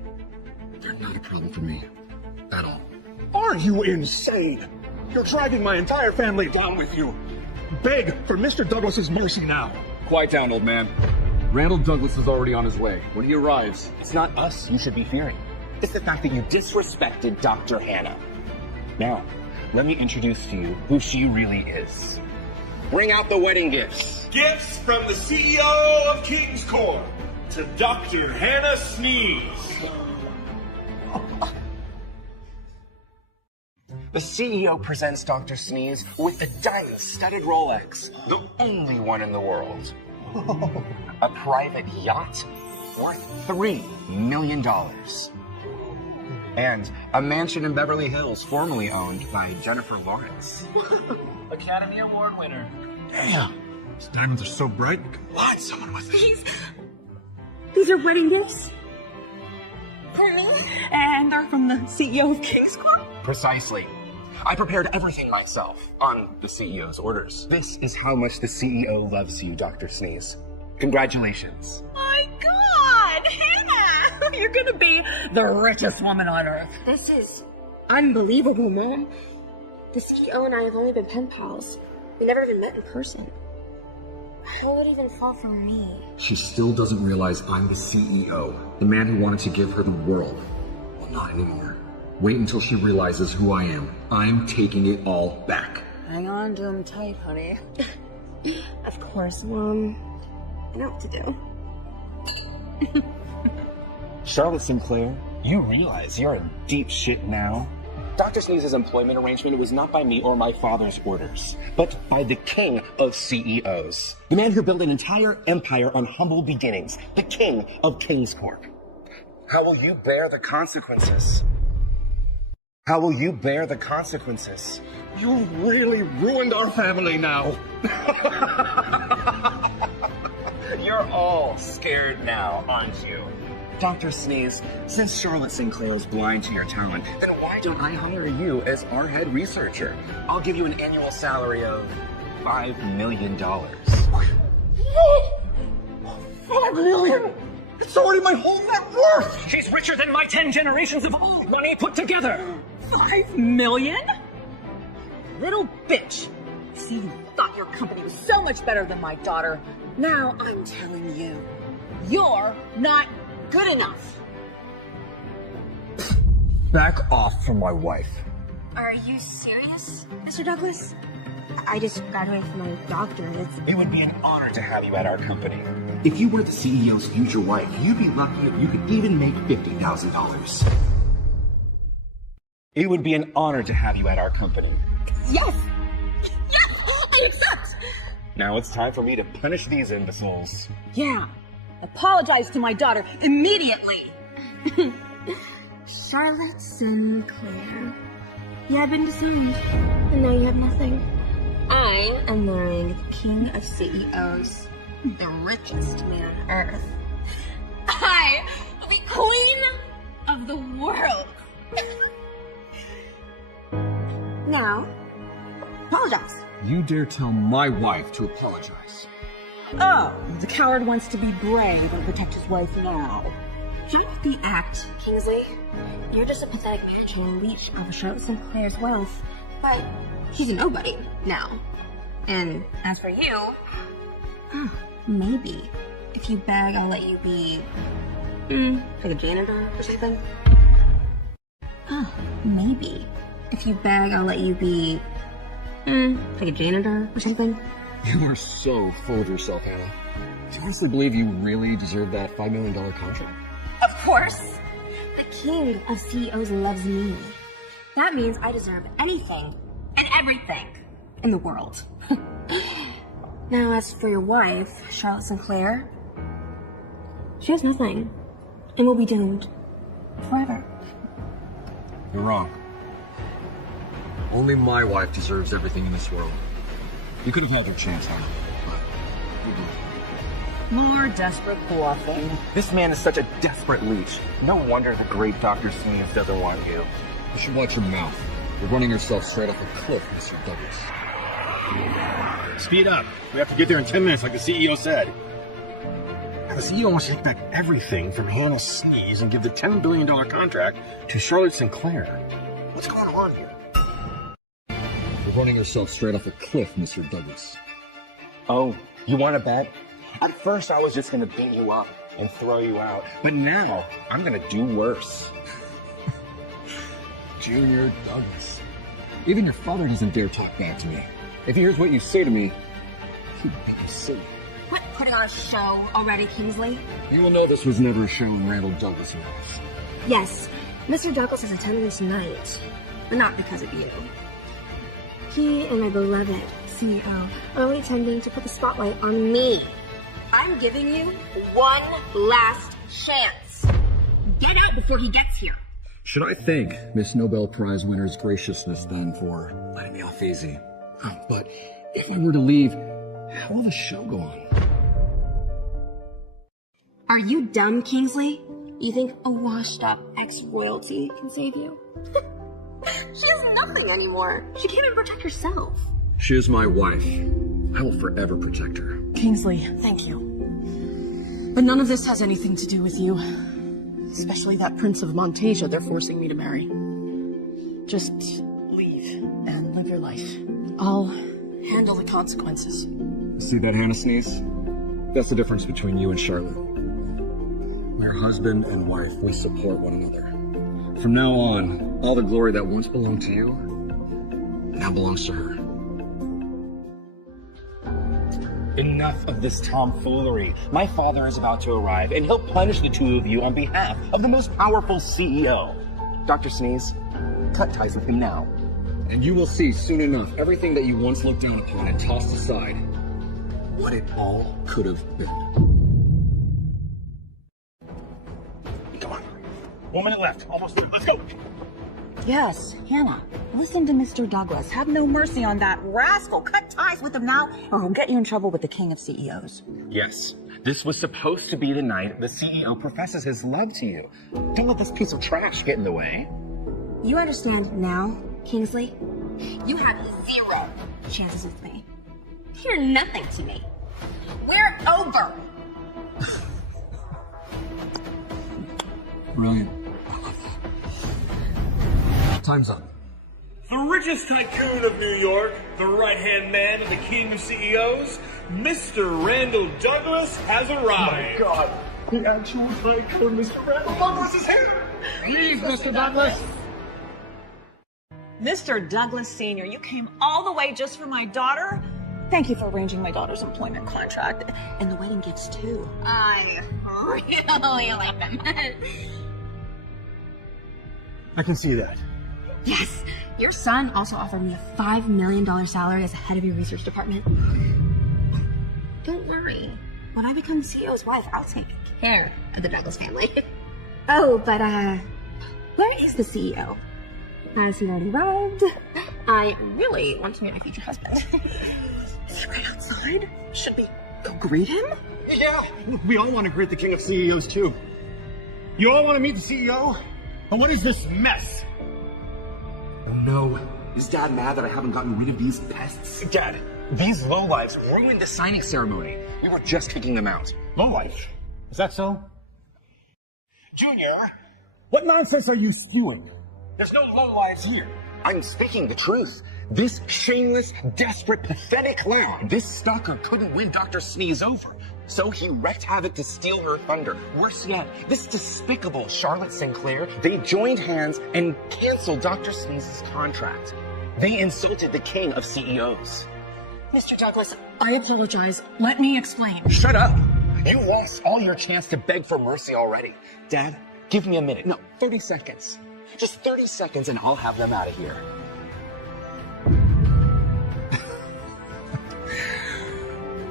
they're not a problem for me. At all. Are you insane? You're dragging my entire family down with you. Beg for Mr. Douglas's mercy now. Quiet down, old man. Randall Douglas is already on his way. When he arrives, It's not us you should be fearing. It's the fact that you disrespected Dr. Hannah. Now, let me introduce to you who she really is. Bring out the wedding gifts. Gifts from the CEO of King's Corp to Dr. Hannah Sneeze. The CEO presents Dr. Sneeze with a diamond-studded Rolex, the only one in the world. A private yacht worth $3 million. And a mansion in Beverly Hills formerly owned by Jennifer Lawrence. Academy Award winner. Damn. These diamonds are so bright, you can blind someone with it. These are wedding gifts? For me? And they're from the CEO of King's Corp. Precisely. I prepared everything myself on the CEO's orders. This is how much the CEO loves you, Dr. Sneeze. Congratulations. My God, Hannah! You're gonna be the richest woman on earth. This is unbelievable, Mom. The CEO and I have only been pen pals. We never even met in person. How would it even fall for me? she still doesn't realize I'm the CEO, the man who wanted to give her the world. Well, not anymore. Wait until she realizes who I am. I'm taking it all back. Hang on to him tight, honey. Of course, Mom. I know what to do. Charlotte Sinclair, you realize you're in deep shit now? Dr. Sneeze's employment arrangement was not by me or my father's orders, but by the king of CEOs. The man who built an entire empire on humble beginnings. The king of King's Corp. How will you bear the consequences? How will you bear the consequences? You really ruined our family now. You're all scared now, aren't you? Dr. Sneeze, since Charlotte Sinclair is blind to your talent, then why don't I hire you as our head researcher? I'll give you an annual salary of $5 million. $5 million? It's already my whole net worth! She's richer than my 10 generations of old money put together. 5 million? Little bitch. See, you thought your company was so much better than my daughter. Now I'm telling you, you're not good enough. Back off from my wife. Are you serious, Mr. Douglas? I just graduated from my doctorate. It would be an honor to have you at our company. If you were the CEO's future wife, you'd be lucky if you could even make $50,000. It would be an honor to have you at our company. Yes! Yes! I accept! Now it's time for me to punish these imbeciles. Yeah. Apologize to my daughter immediately. Charlotte Sinclair. You had been disowned, and now you have nothing. I am marrying the king of CEOs, the richest man on earth. I will be queen of the world. Now, apologize. You dare tell my wife to apologize? Oh, the coward wants to be brave and protect his wife now. Try not the act, Kingsley. You're just a pathetic man trying to leech off of Charlotte Sinclair's wealth. But she's a nobody now. And as for you, maybe if you beg, I'll let you be like a janitor or something. Maybe if you beg, I'll let you be like a janitor or something. You are so full of yourself, Hannah. Do you honestly believe you really deserve that $5 million contract? Of course. The king of CEOs loves me. That means I deserve anything and everything in the world. Now, as for your wife, Charlotte Sinclair, she has nothing and will be doomed forever. You're wrong. Only my wife deserves everything in this world. You could have had your chance, Hannah, but you didn't. More desperate bluffing. This man is such a desperate leech. No wonder the great Dr. Sness doesn't want you. You should watch your mouth. You're running yourself straight off a cliff, Mr. Douglas. Speed up. We have to get there in 10 minutes like the CEO said. And the CEO wants to take back everything from Hannah Sneeze and give the $10 billion contract to Charlotte Sinclair. What's going on here? You're running yourself straight off a cliff, Mr. Douglas. Oh, you want to bet? At first, I was just going to beat you up and throw you out. But now, I'm going to do worse. Junior Douglas. Even your father doesn't dare talk back to me. If he hears what you say to me, he'd make you silly. Quit putting on a show already, Kingsley. You will know this was never a show in Randall Douglas' house. Yes, Mr. Douglas is attending tonight, but not because of you. He and my beloved CEO are only attending to put the spotlight on me. I'm giving you one last chance. Get out before he gets here. Should I thank Miss Nobel Prize winner's graciousness then for letting me off easy? But if I were to leave, how will the show go on? Are you dumb, Kingsley? You think a washed-up ex-royalty can save you? She has nothing anymore. She can't even protect herself. She is my wife. I will forever protect her. Kingsley, thank you. But none of this has anything to do with you. Especially that Prince of Montasia they're forcing me to marry. Just leave and live your life. I'll handle the consequences. See that, Hannah Sneeze? That's the difference between you and Charlotte. We're husband and wife. We support one another. From now on, all the glory that once belonged to you now belongs to her. Enough of this tomfoolery. My father is about to arrive, and he'll punish the two of you on behalf of the most powerful CEO. Dr. Sneeze, cut ties with him now. And you will see soon enough everything that you once looked down upon and tossed aside, what it all could have been. Come on. 1 minute left. Almost through. Let's go. Yes, Hannah, listen to Mr. Douglas. Have no mercy on that rascal. Cut ties with him now, or he'll get you in trouble with the king of CEOs. Yes, this was supposed to be the night the CEO professes his love to you. Don't let this piece of trash get in the way. You understand now, Kingsley? You have 0 chances with me. You're nothing to me. We're over. Brilliant. I love that. Time's up. The richest tycoon of New York, the right-hand man of the king of CEOs, Mr. Randall Douglas has arrived. My God, the actual tycoon, Mr. Randall Douglas is here! Please, Mr. Douglas. Mr. Douglas Sr., you came all the way just for my daughter? Thank you for arranging my daughter's employment contract and the wedding gifts, too. I really like them. I can see that. Yes, your son also offered me a $5 million salary as the head of your research department. Don't worry. When I become the CEO's wife, I'll take care of the Douglas family. Oh, but, where is the CEO? Has he already arrived? I really want to meet my future husband. Is he right outside? Should we go greet him? Yeah, we all want to greet the king of CEOs, too. You all want to meet the CEO? And what is this mess? Oh no. Is Dad mad that I haven't gotten rid of these pests? Dad, These lowlifes ruined the signing ceremony. We were just kicking them out. lowlife? Is that so? Junior, what nonsense are you spewing? There's no lowlives here. I'm speaking the truth. This shameless, desperate, pathetic clown, this stalker couldn't win Dr. Sneeze over. So he wreaked havoc to steal her thunder. Worse yet, this despicable Charlotte Sinclair, they joined hands and canceled Dr. Sneeze's contract. They insulted the king of CEOs. Mr. Douglas, I apologize. Let me explain. Shut up! You lost all your chance to beg for mercy already. Dad, give me a minute. No, 30 seconds. Just 30 seconds and I'll have them out of here.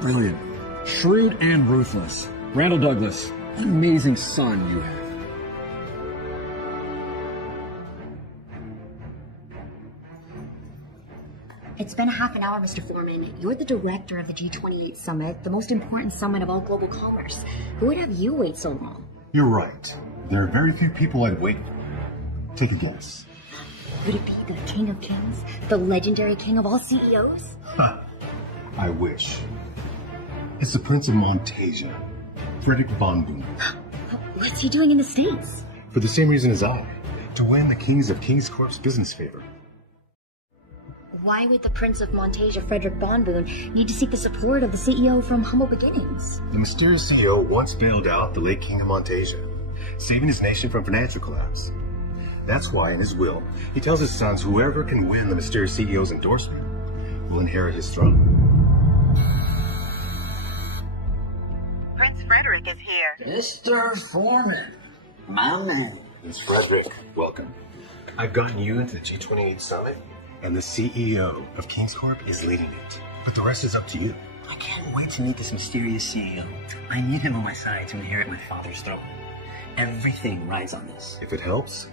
Brilliant. Shrewd and ruthless. Randall Douglas, an amazing son you have. It's been half an hour, Mr. Foreman. You're the director of the G28 Summit, the most important summit of all global commerce. Who would have you wait so long? You're right. There are very few people I'd wait for. Take a guess. Would it be the King of Kings, the legendary king of all CEOs? I wish. It's the Prince of Montasia, Frederick von Boom. What's he doing in the States? For the same reason as I, to win the Kings of Kings Corp's business favor. Why would the Prince of Montasia, Frederick von Boom, need to seek the support of the CEO from humble beginnings? The mysterious CEO once bailed out the late King of Montasia, saving his nation from financial collapse. That's why, in his will, he tells his sons whoever can win the mysterious CEO's endorsement will inherit his throne. Prince Frederick is here. Mr. Foreman, my man. Prince Frederick, welcome. I've gotten you into the G28 Summit, and the CEO of Kings Corp is leading it. But the rest is up to you. I can't wait to meet this mysterious CEO. I need him on my side to inherit my father's throne. Everything rides on this. If it helps,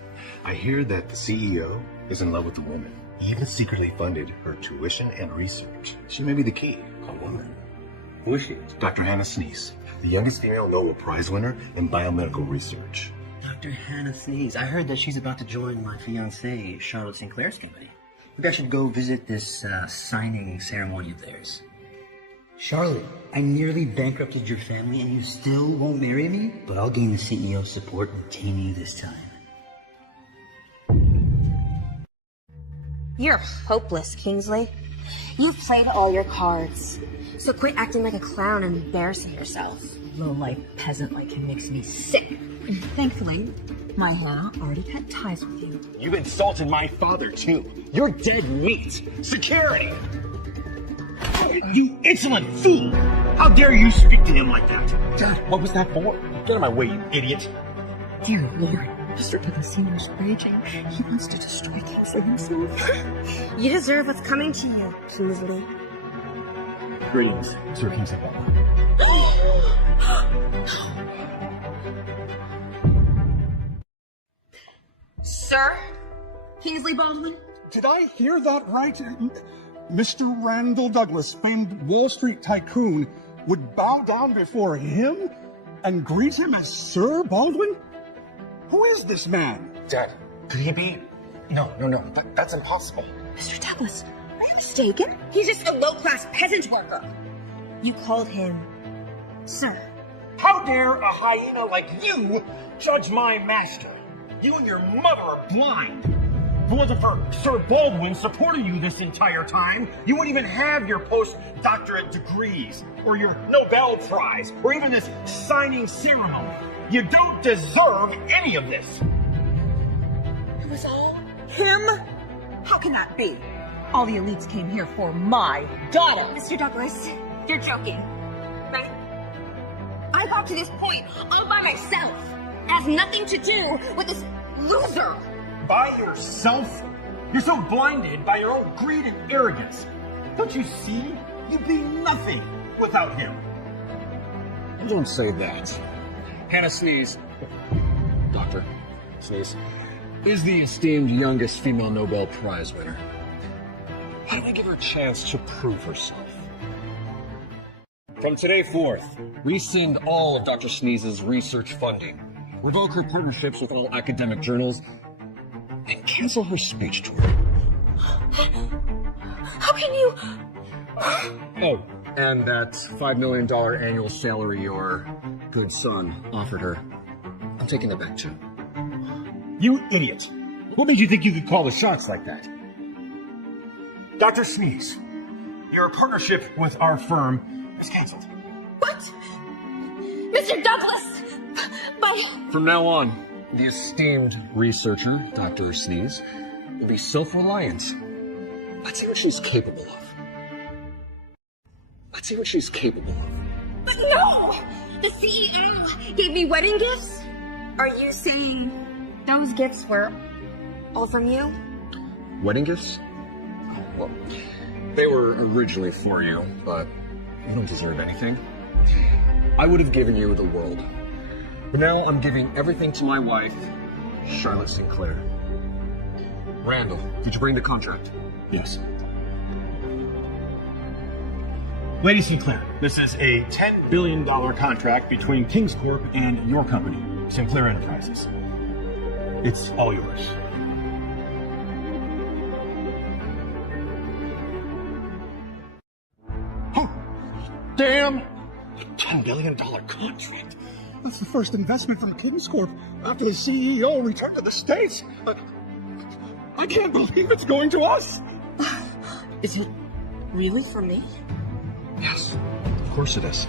I hear that the CEO is in love with the woman. He even secretly funded her tuition and research. She may be the key. A woman? Who is she? Dr. Hannah Sneeze, the youngest female Nobel Prize winner in biomedical research. Dr. Hannah Sneeze. I heard that she's about to join my fiancée, Charlotte Sinclair's company. Maybe I should go visit this signing ceremony of theirs. Charlotte, I nearly bankrupted your family and you still won't marry me? But I'll gain the CEO's support and tame you this time. You're hopeless, Kingsley. You've played all your cards. So quit acting like a clown and embarrassing yourself. Low-life peasant like him makes me sick. Thankfully, my Hannah already cut ties with you. You insulted my father, too. You're dead meat. Security! You insolent fool! How dare you speak to him like that? Dad, what was that for? Get out of my way, you idiot. Dear Lord, Mr. Douglas Sr. is raging. He wants to destroy Kingsley himself. You deserve what's coming to you, Kingsley. Greetings, Sir Kingsley. Sir? Kingsley Baldwin? Did I hear that right? Mr. Randall Douglas, famed Wall Street tycoon, would bow down before him and greet him as Sir Baldwin? Who is this man? Dad, could he be? No, that's impossible. Mr. Douglas, are you mistaken? He's just a low-class peasant worker. You called him Sir. How dare a hyena like you judge my master? You and your mother are blind. If it wasn't for Sir Baldwin supporting you this entire time, you wouldn't even have your postdoctorate degrees, or your Nobel Prize, or even this signing ceremony. You don't deserve any of this. It was all him? How can that be? All the elites came here for my daughter. Mr. Douglas, you're joking, right? I got to this point all by myself. It has nothing to do with this loser. By yourself? You're so blinded by your own greed and arrogance. Don't you see? You'd be nothing without him. Don't say that. Hannah Sness, Dr. Sness, is the esteemed youngest female Nobel Prize winner. Why don't we give her a chance to prove herself? From today forth, rescind all of Dr. Sneez's research funding, revoke her partnerships with all academic journals, and cancel her speech tour. How can you... Oh, and that $5 million annual salary your good son offered her. I'm taking that back too. You idiot. What made you think you could call the shots like that? Dr. Sness, your partnership with our firm is canceled. What? Mr. Douglas! From now on, the esteemed researcher, Dr. Sness, will be self-reliant. Let's see what she's capable of. Let's see what she's capable of. But no! The CEO gave me wedding gifts? Are you saying those gifts were all from you? Wedding gifts? Oh, well, they were originally for you, but you don't deserve anything. I would have given you the world. But now I'm giving everything to my wife, Charlotte Sinclair. Randall, did you bring the contract? Yes. Lady Sinclair, this is a $10 billion contract between King's Corp and your company, Sinclair Enterprises. It's all yours. Huh. Damn! $10 billion contract. That's the first investment from King's Corp after the CEO returned to the States. I can't believe it's going to us. Is it really for me? Yes, of course it is.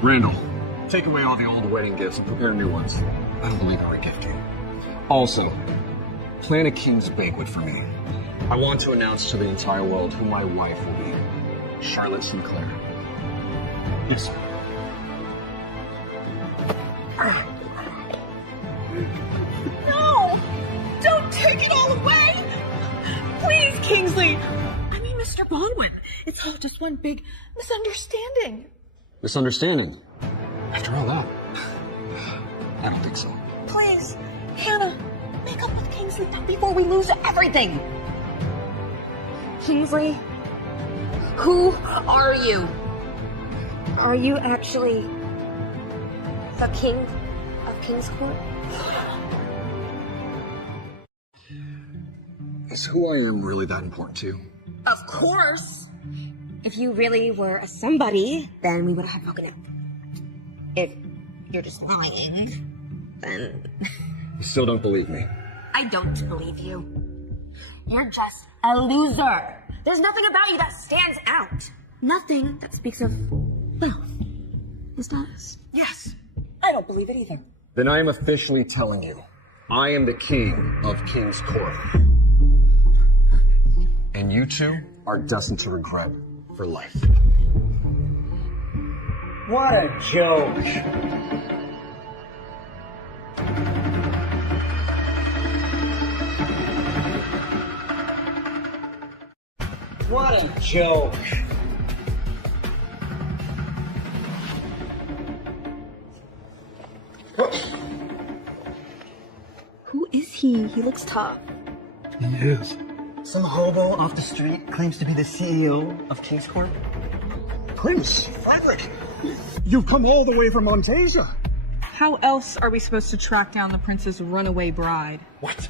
Randall, take away all the old wedding gifts and prepare new ones. I don't believe in regifting. Also, plan a king's banquet for me. I want to announce to the entire world who my wife will be. Charlotte Sinclair. Yes, sir. No! Don't take it all away! Please, Kingsley! I mean, Mr. Baldwin, it's all just one big misunderstanding. Misunderstanding? After all that? I don't think so. Please, Hannah, make up with Kingsley before we lose everything. Kingsley, who are you? Are you actually the king of King's Court? Is who I am really that important to you? Of course. If you really were a somebody, then we would have broken it. If you're just lying, then... You still don't believe me? I don't believe you. You're just a loser. There's nothing about you that stands out. Nothing that speaks of, well, his status. Yes, I don't believe it either. Then I am officially telling you, I am the king of King's Court. And you two are destined to regret for life. What a joke. What a joke. Who is he? He looks tough. He is. Some hobo off the street claims to be the CEO of King's Corp. Prince Frederick, you've come all the way from Montasia. How else are we supposed to track down the prince's runaway bride? What?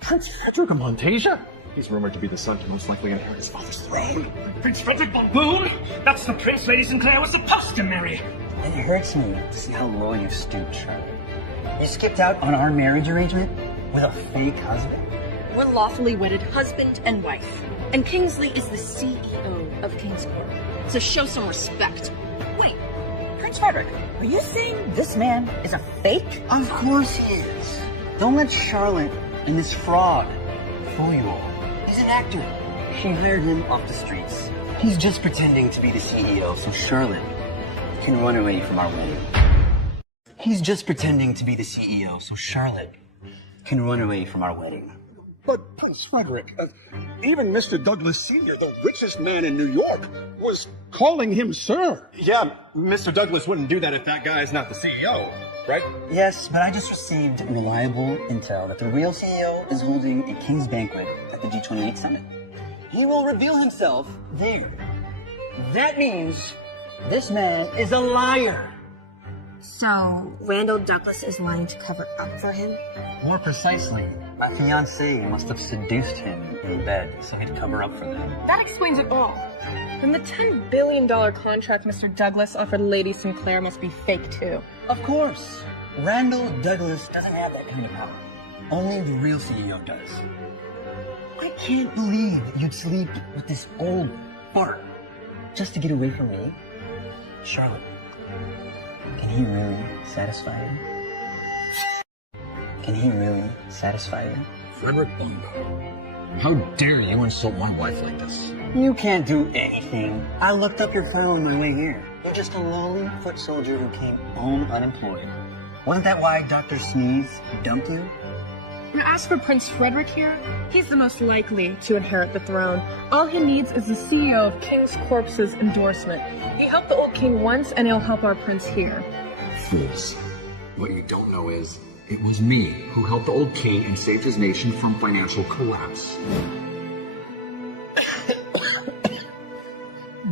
Prince Frederick of Montasia? He's rumored to be the son to most likely inherit his father's throne. Prince Frederick von Boone? That's the prince Lady Sinclair was supposed to marry. It hurts me to see how low you've stooped, Charlotte. You skipped out on our marriage arrangement with a fake husband? We're lawfully wedded husband and wife. And Kingsley is the CEO of King's Corp. So show some respect. Wait, Prince Frederick, are you saying this man is a fake? Of course he is. Don't let Charlotte and this fraud fool you all. He's an actor. She hired him off the streets. He's just pretending to be the CEO so Charlotte can run away from our wedding. He's just pretending to be the CEO so Charlotte can run away from our wedding. But Prince Frederick, even Mr. Douglas Sr., the richest man in New York, was calling him sir. Yeah, Mr. Douglas wouldn't do that if that guy is not the CEO, right? Yes, but I just received reliable intel that the real CEO is holding a king's banquet at the G28 summit. He will reveal himself there. That means this man is a liar. So, Randall Douglas is lying to cover up for him? More precisely, my fiancée must have seduced him in bed so he'd cover up for them. That explains it all. Then the $10 billion contract Mr. Douglas offered Lady Sinclair must be fake, too. Of course. Randall Douglas doesn't have that kind of power. Only the real CEO does. I can't believe you'd sleep with this old fart just to get away from me. Charlotte, can he really satisfy you? Can he really satisfy you? Frederick Bongo, how dare you insult my wife like this? You can't do anything. I looked up your file on my way here. You're just a lowly foot soldier who came home unemployed. Wasn't that why Dr. Sneeze dumped you? As for Prince Frederick here, he's the most likely to inherit the throne. All he needs is the CEO of King's Corpse's endorsement. He helped the old king once, and he'll help our prince here. Fools. What you don't know is, it was me who helped the old king and saved his nation from financial collapse.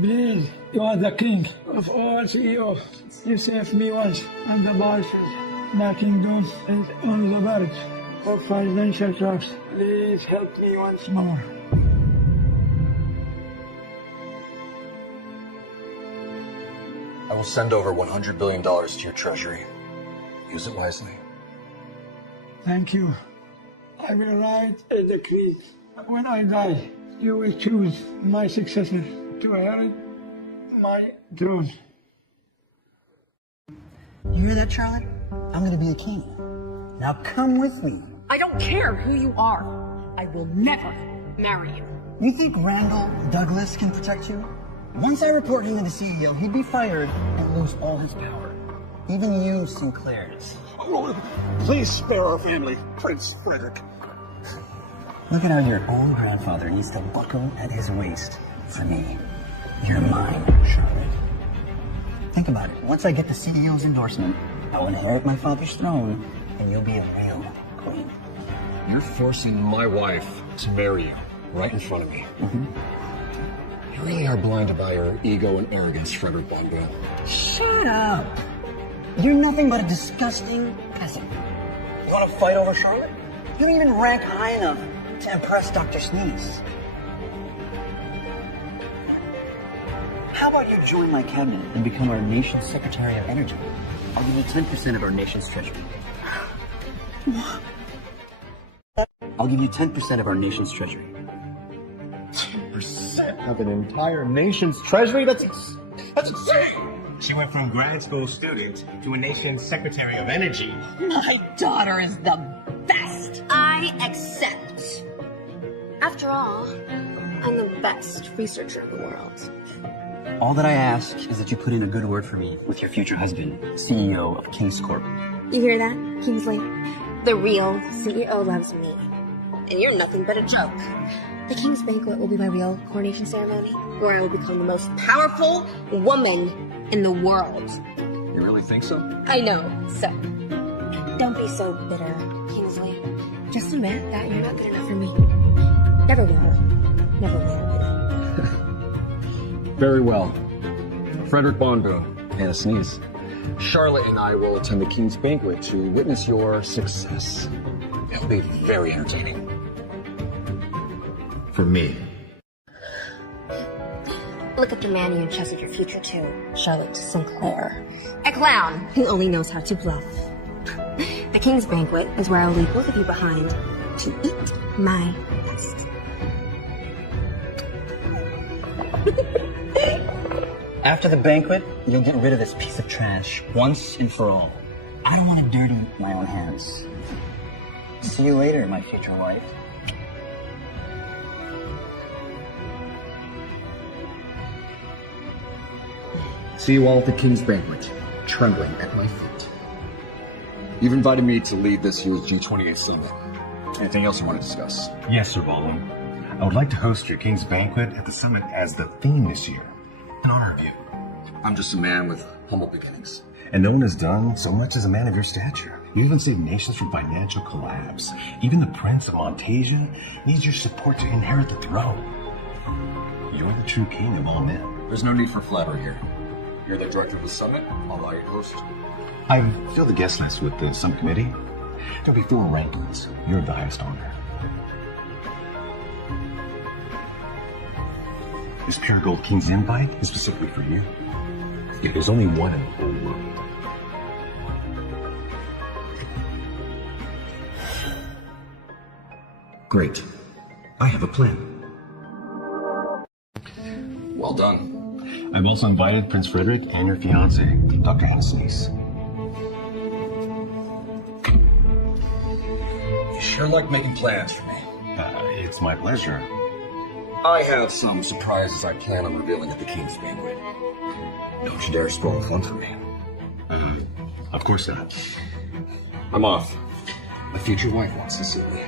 Please, you are the king of all CEOs. You saved me once, and the bosses. My kingdom is on the verge of financial collapse. Please help me once more. I will send over $100 billion to your treasury. Use it wisely. Thank you. I will write a decree. When I die, you will choose my successor to inherit my throne. You hear that, Charlotte? I'm gonna be the king. Now come with me. I don't care who you are. I will never marry you. You think Randall Douglas can protect you? Once I report him to the CEO, he'd be fired and lose all his power. Even you, Sinclairs. Oh, please spare our family, Prince Frederick. Look at how your own grandfather needs to buckle at his waist for me. You're mine, Charlotte. Think about it. Once I get the CEO's endorsement, I will inherit my father's throne, and you'll be a real queen. You're forcing my wife to marry you right in front of me. You really are blinded by your ego and arrogance, Frederick Bongo. Shut up! You're nothing but a disgusting peasant. You want to fight over Charlotte? You don't even rank high enough to impress Dr. Sneeze. How about you join my cabinet and become our nation's Secretary of Energy? I'll give you 10% of our nation's treasury. I'll give you 10% of our nation's treasury. 10% of an entire nation's treasury? That's insane! She went from grad school student to a nation's Secretary of Energy. My daughter is the best. I accept. After all, I'm the best researcher in the world. All that I ask is that you put in a good word for me with your future husband, CEO of King's Corp. You hear that, Kingsley? The real CEO loves me. And you're nothing but a joke. The King's Banquet will be my real coronation ceremony, where I will become the most powerful woman in the world. You really think so? I know, so. Don't be so bitter, Kingsley. Just admit that you're not good enough for me. Never will. Never will. Very well. Frederick Bongo, and a sneeze. Charlotte and I will attend the King's Banquet to witness your success. It'll be very entertaining. For me. Look at the man you entrusted your future to, Charlotte Sinclair. A clown who only knows how to bluff. The King's Banquet is where I'll leave both of you behind to eat my best. After the banquet, you'll get rid of this piece of trash once and for all. I don't want to dirty my own hands. See you later, my future wife. See you all at the King's Banquet, trembling at my feet. You've invited me to lead this year's G28 Summit. Anything else you want to discuss? Yes, Sir Baldwin. I would like to host your King's Banquet at the summit as the theme this year. In honor of you. I'm just a man with humble beginnings. And no one has done so much as a man of your stature. You even saved nations from financial collapse. Even the Prince of Montasia needs your support to inherit the throne. You're the true king of all men. There's no need for flattery here. You're the director of the summit. I'll allow you to host. I've filled the guest list with the summit committee. There'll be 4 rankings. You're the highest honor. This pure gold King's invite is specifically for you. Yeah, there's only one in the whole world. Great. I have a plan. Well done. I've also invited Prince Frederick and your fiance, Dr. Sness. You sure like making plans for me. It's my pleasure. I have some surprises I plan on revealing at the King's Banquet. Don't you dare spoil the fun for me. Of course not. I'm off. My future wife wants to see me.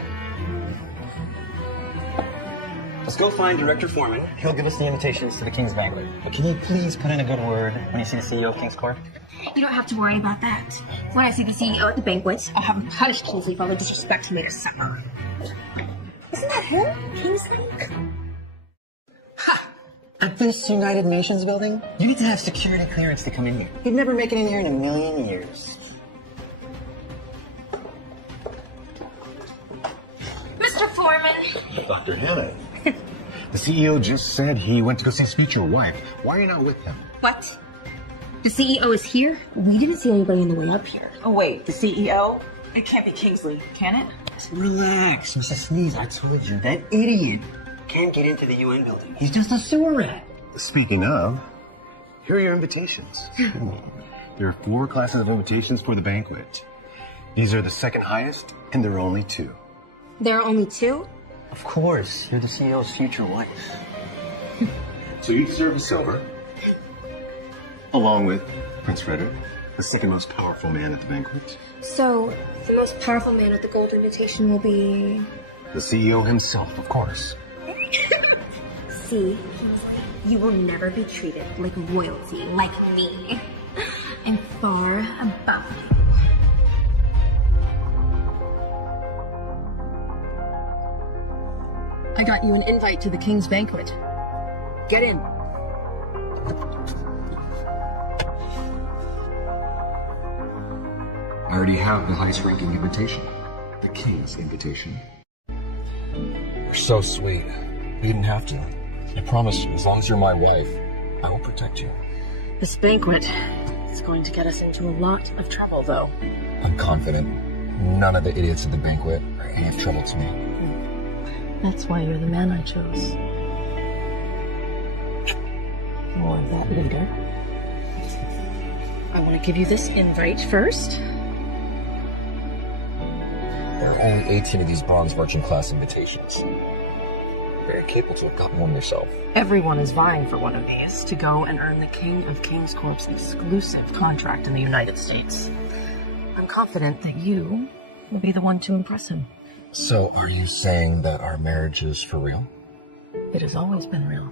Let's go find Director Foreman. He'll give us the invitations to the King's Banquet. But can you please put in a good word when you see the CEO of King's Corp? You don't have to worry about that. When I see the CEO at the banquet, I'll have him punish Kingsley for all the disrespect he made us suffer. Isn't that him? Kingsley? At this United Nations building, you need to have security clearance to come in here. You'd never make it in here in a million years. Mr. Foreman! Dr. Hannah. The CEO just said he went to go see his future wife. Why are you not with him? What? The CEO is here? We didn't see anybody on the way up here. Oh, wait, the CEO? It can't be Kingsley, can it? Relax, Mrs. Sneeze. I told you, that idiot can't get into the UN building. He's just a sewer rat. Speaking of, here are your invitations. There are 4 classes of invitations for the banquet. These are the second highest, and there are only 2. There are only 2? Of course, you're the CEO's future wife. So each serve a silver, along with Prince Frederick, the second most powerful man at the banquet. So, the most powerful man at the gold invitation will be... The CEO himself, of course. See, Kingsley, you will never be treated like royalty, like me. I'm far above you. I got you an invite to the King's Banquet. Get in. I already have the highest ranking invitation. The King's invitation. You're so sweet. You didn't have to. I promise you, as long as you're my wife, I will protect you. This banquet is going to get us into a lot of trouble, though. I'm confident none of the idiots at the banquet are any of trouble to me. That's why you're the man I chose. More of that later. I want to give you this invite first. There are only 18 of these bronze merchant class invitations. Very capable to have gotten one yourself. Everyone is vying for one of these to go and earn the King of King's Corp's exclusive contract in the United States. I'm confident that you will be the one to impress him. So, are you saying that our marriage is for real? It has always been real.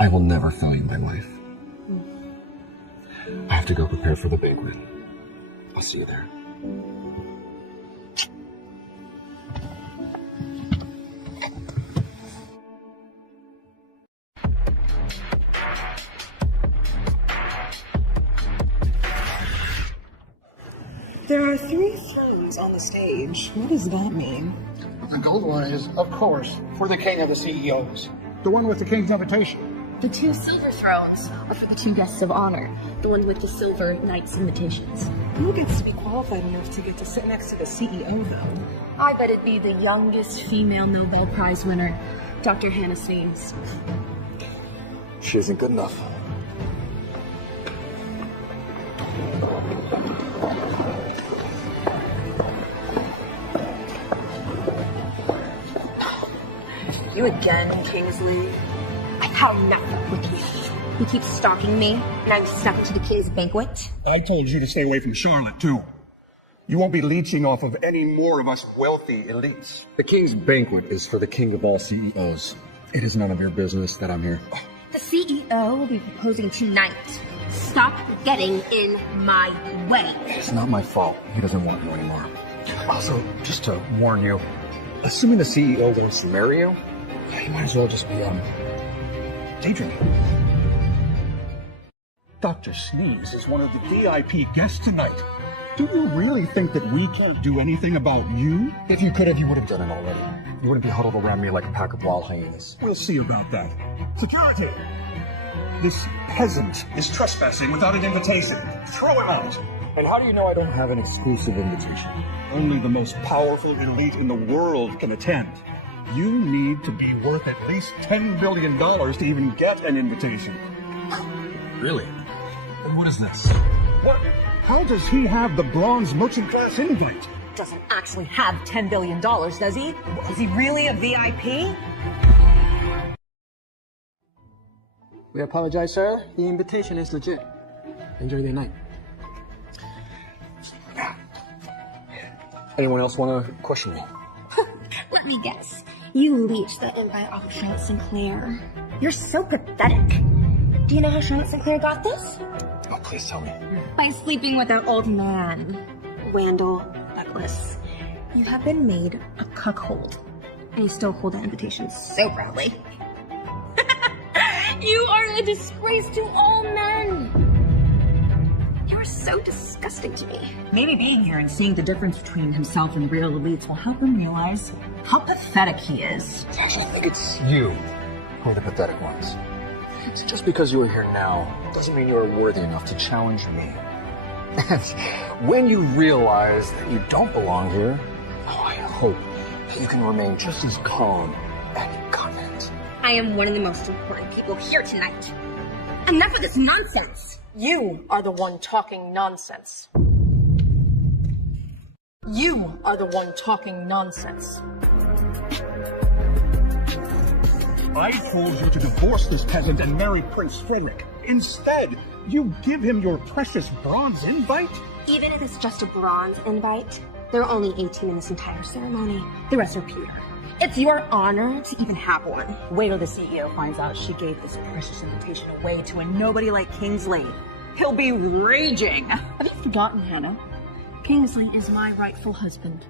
I will never fail you, my wife. I have to go prepare for the banquet. I'll see you there. There are 3 3 thrones on the stage. What does that mean? The gold one is, of course, for the king of the CEOs. The one with the king's invitation. The 2 silver thrones are for the 2 guests of honor, the one with the silver knight's invitations. Who gets to be qualified enough to get to sit next to the CEO, though? I bet it'd be the youngest female Nobel Prize winner, Dr. Hannah Snees. She isn't good enough. You again, Kingsley. I've had enough with you. You keep stalking me, and I'm stuck into the king's banquet. I told you to stay away from Charlotte, too. You won't be leeching off of any more of us wealthy elites. The king's banquet is for the king of all CEOs. It is none of your business that I'm here. The CEO will be proposing tonight. Stop getting in my way. It's not my fault. He doesn't want you anymore. Also, just to warn you, assuming the CEO wants to marry you, you might as well just be, daydreaming. Dr. Sneeze is one of the VIP guests tonight. Do you really think that we can't do anything about you? If you could have, you would have done it already. You wouldn't be huddled around me like a pack of wild hyenas. We'll see about that. Security! This peasant is trespassing without an invitation. Throw him out! And how do you know I don't have an exclusive invitation? Only the most powerful elite in the world can attend. You need to be worth at least $10 billion to even get an invitation. Really? And what is this? What? How does he have the bronze merchant class invite? Doesn't actually have $10 billion, does he? Is he really a VIP? We apologize, sir. The invitation is legit. Enjoy the night. Anyone else want to question me? Let me guess. You leached the invite off of Charlotte Sinclair. You're so pathetic. Do you know how Charlotte Sinclair got this? Oh, please tell me. By sleeping with that old man, Randall Douglas. You have been made a cuckold, and you still hold that invitation so proudly. You are a disgrace to all men. You are so disgusting to me. Maybe being here and seeing the difference between himself and real elites will help him realize how pathetic he is. Actually, I think it's you who are the pathetic ones. So just because you are here now doesn't mean you are worthy enough to challenge me. And when you realize that you don't belong here, I hope that you can remain just as calm and confident. I am one of the most important people here tonight. Enough of this nonsense. You are the one talking nonsense. You are the one talking nonsense. I told you to divorce this peasant and marry Prince Frederick. Instead, you give him your precious bronze invite? Even if it's just a bronze invite, there are only 18 in this entire ceremony. The rest are pewter. It's your honor to even have one. Wait till the CEO finds out she gave this precious invitation away to a nobody like Kingsley. He'll be raging. Have you forgotten, Hannah? Kingsley is my rightful husband.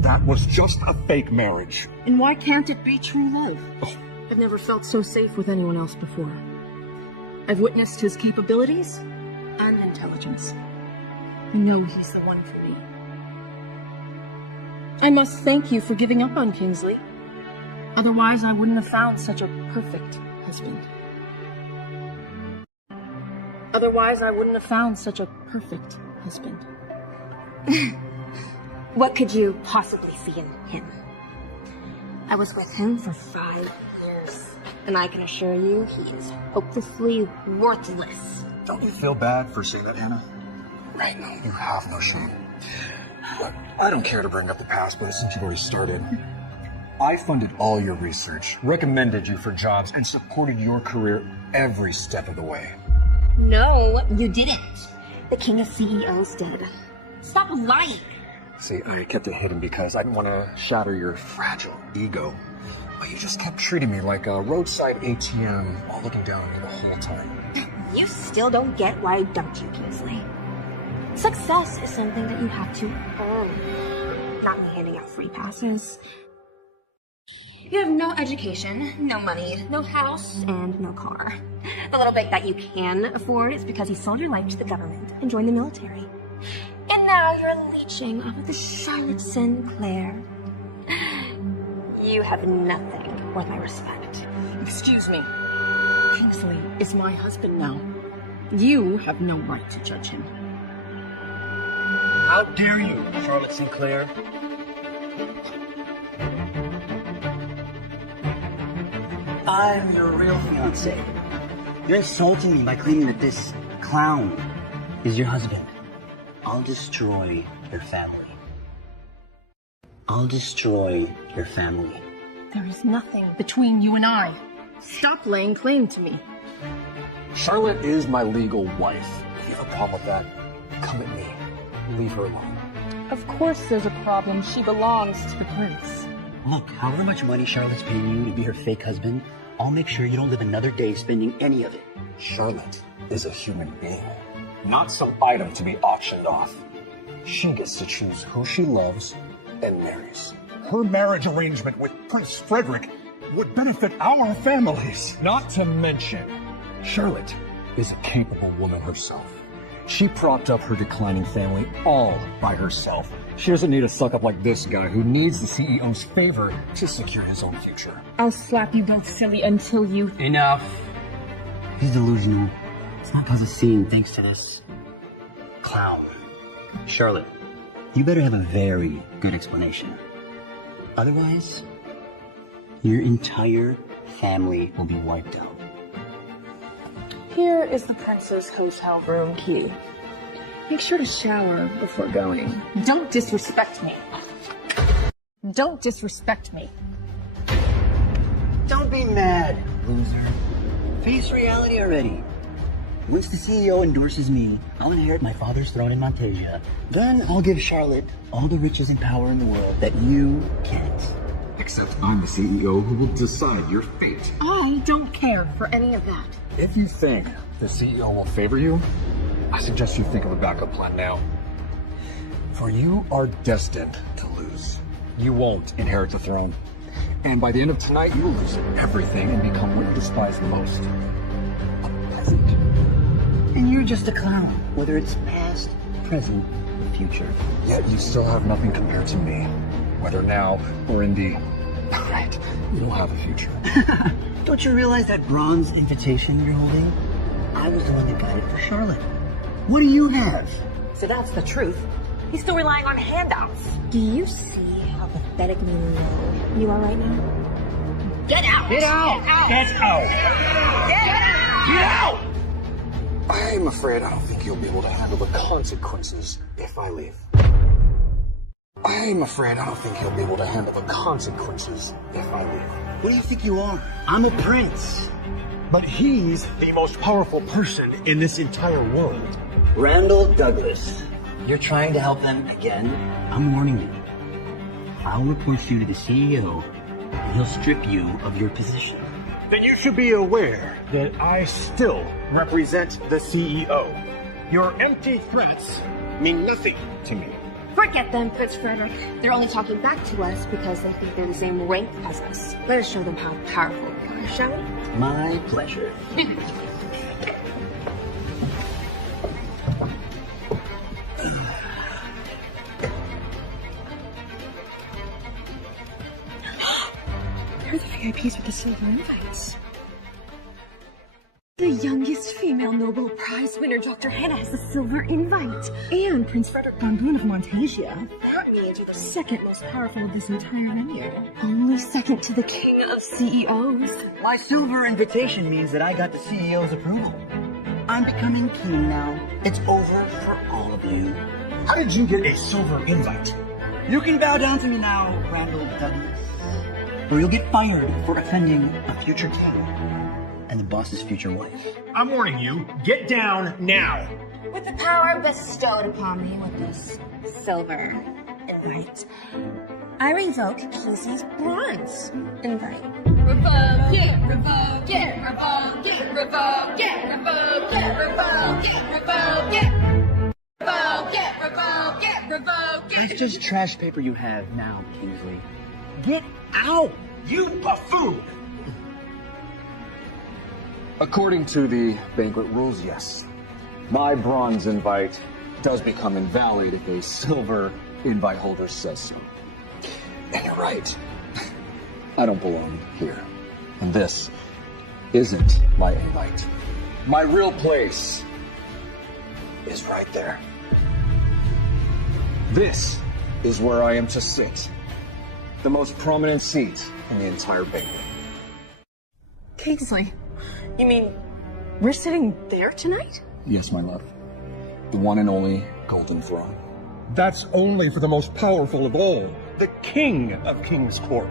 That was just a fake marriage. And why can't it be true love? Oh. I've never felt so safe with anyone else before. I've witnessed his capabilities and intelligence. I know he's the one for me. I must thank you for giving up on Kingsley. Otherwise, I wouldn't have found such a perfect husband. Otherwise, I wouldn't have found such a perfect husband. What could you possibly see in him? I was with him for 5 years, and I can assure you he is hopelessly worthless. Don't you feel bad for saying that, Hannah? Right now, you have no shame. Look, I don't care to bring up the past, but since you've already started, I funded all your research, recommended you for jobs, and supported your career every step of the way. No, you didn't. The king of CEOs did. Stop lying. See, I kept it hidden because I didn't want to shatter your fragile ego. But you just kept treating me like a roadside ATM while looking down at me the whole time. You still don't get why I dumped you, Kingsley. Success is something that you have to earn, not me handing out free passes. You have no education, no money, no house, and no car. The little bit that you can afford is because you sold your life to the government and joined the military. In And now you're leeching off of the Charlotte Sinclair. You have nothing worth my respect. Excuse me. Kingsley is my husband now. You have no right to judge him. How dare you, Charlotte Sinclair? I'm your real fiancé. You're insulting me by claiming that this clown is your husband. I'll destroy your family. I'll destroy your family. There is nothing between you and I. Stop laying claim to me. Charlotte is my legal wife. If you have a problem with that, come at me. Leave her alone. Of course there's a problem. She belongs to the prince. Look, however much money Charlotte's paying you to be her fake husband, I'll make sure you don't live another day spending any of it. Charlotte is a human being, not some item to be auctioned off. She gets to choose who she loves and marries. Her marriage arrangement with Prince Frederick would benefit our families. Not to mention, Charlotte is a capable woman herself. She propped up her declining family all by herself. She doesn't need a suck-up like this guy who needs the CEO's favor to secure his own future. I'll slap you both silly until you... Enough. He's delusional. Let's not cause a scene thanks to this clown. Charlotte, you better have a very good explanation. Otherwise, your entire family will be wiped out. Here is the prince's hotel room key. Make sure to shower before going. Don't disrespect me. Don't disrespect me. Don't be mad, loser. Face reality already. Once the CEO endorses me, I'll inherit my father's throne in Montasia. Then I'll give Charlotte all the riches and power in the world that you can't. Except I'm the CEO who will decide your fate. I don't care for any of that. If you think the CEO will favor you, I suggest you think of a backup plan now. For you are destined to lose. You won't inherit the throne. And by the end of tonight, you will lose everything and become what you despise the most. A peasant. And you're just a clown, whether it's past, present, or future. Yet you still have nothing compared to me. Whether now or in the... Alright, you don't have a future. Don't you realize that bronze invitation you're holding? I was the one that got it for Charlotte. What do you have? So that's the truth. He's still relying on handouts. Do you see how pathetically low you are right now? Get out! Get out! Get out! Get out! Get out! I'm afraid I don't think you'll be able to handle the consequences if I leave. I'm afraid I don't think you'll be able to handle the consequences if I leave. What do you think you are? I'm a prince. But he's the most powerful person in this entire world. Randall Douglas, you're trying to help them again? I'm warning you. I'll report you to the CEO, and he'll strip you of your position. Then you should be aware that I still represent the CEO. Your empty threats mean nothing to me. Forget them, Prince Frederick. They're only talking back to us because they think they're the same rank as us. Let us show them how powerful we are, shall we? My pleasure. You're the VIPs with the silver invites. The youngest female Nobel Prize winner, Dr. Hannah, has the silver invite. And Prince Frederick von Boone of Montasia. That means you're the second most powerful of this entire venue. Only second to the king of CEOs. My silver invitation means that I got the CEO's approval. I'm becoming king now. It's over for all of you. How did you get a silver invite? You can bow down to me now, Randall Douglas. Or you'll get fired for offending a future king and the boss's future wife. I'm warning you, get down now. With the power bestowed upon me with this silver invite, I revoke Kingsley's bronze invite. Revoke it, revoke it, revoke it, revoke it, revoke it, revoke it, revoke it. Revoke it, revoke it, revoke it. That's just trash paper you have now, Kingsley. Get out, you buffoon! According to the banquet rules, yes. My bronze invite does become invalid if a silver invite holder says so. And you're right. I don't belong here. And this isn't my invite. My real place is right there. This is where I am to sit. The most prominent seat in the entire banquet. Kingsley, you mean we're sitting there tonight? Yes, my love. The one and only Golden Throne. That's only for the most powerful of all, the King of King's Court.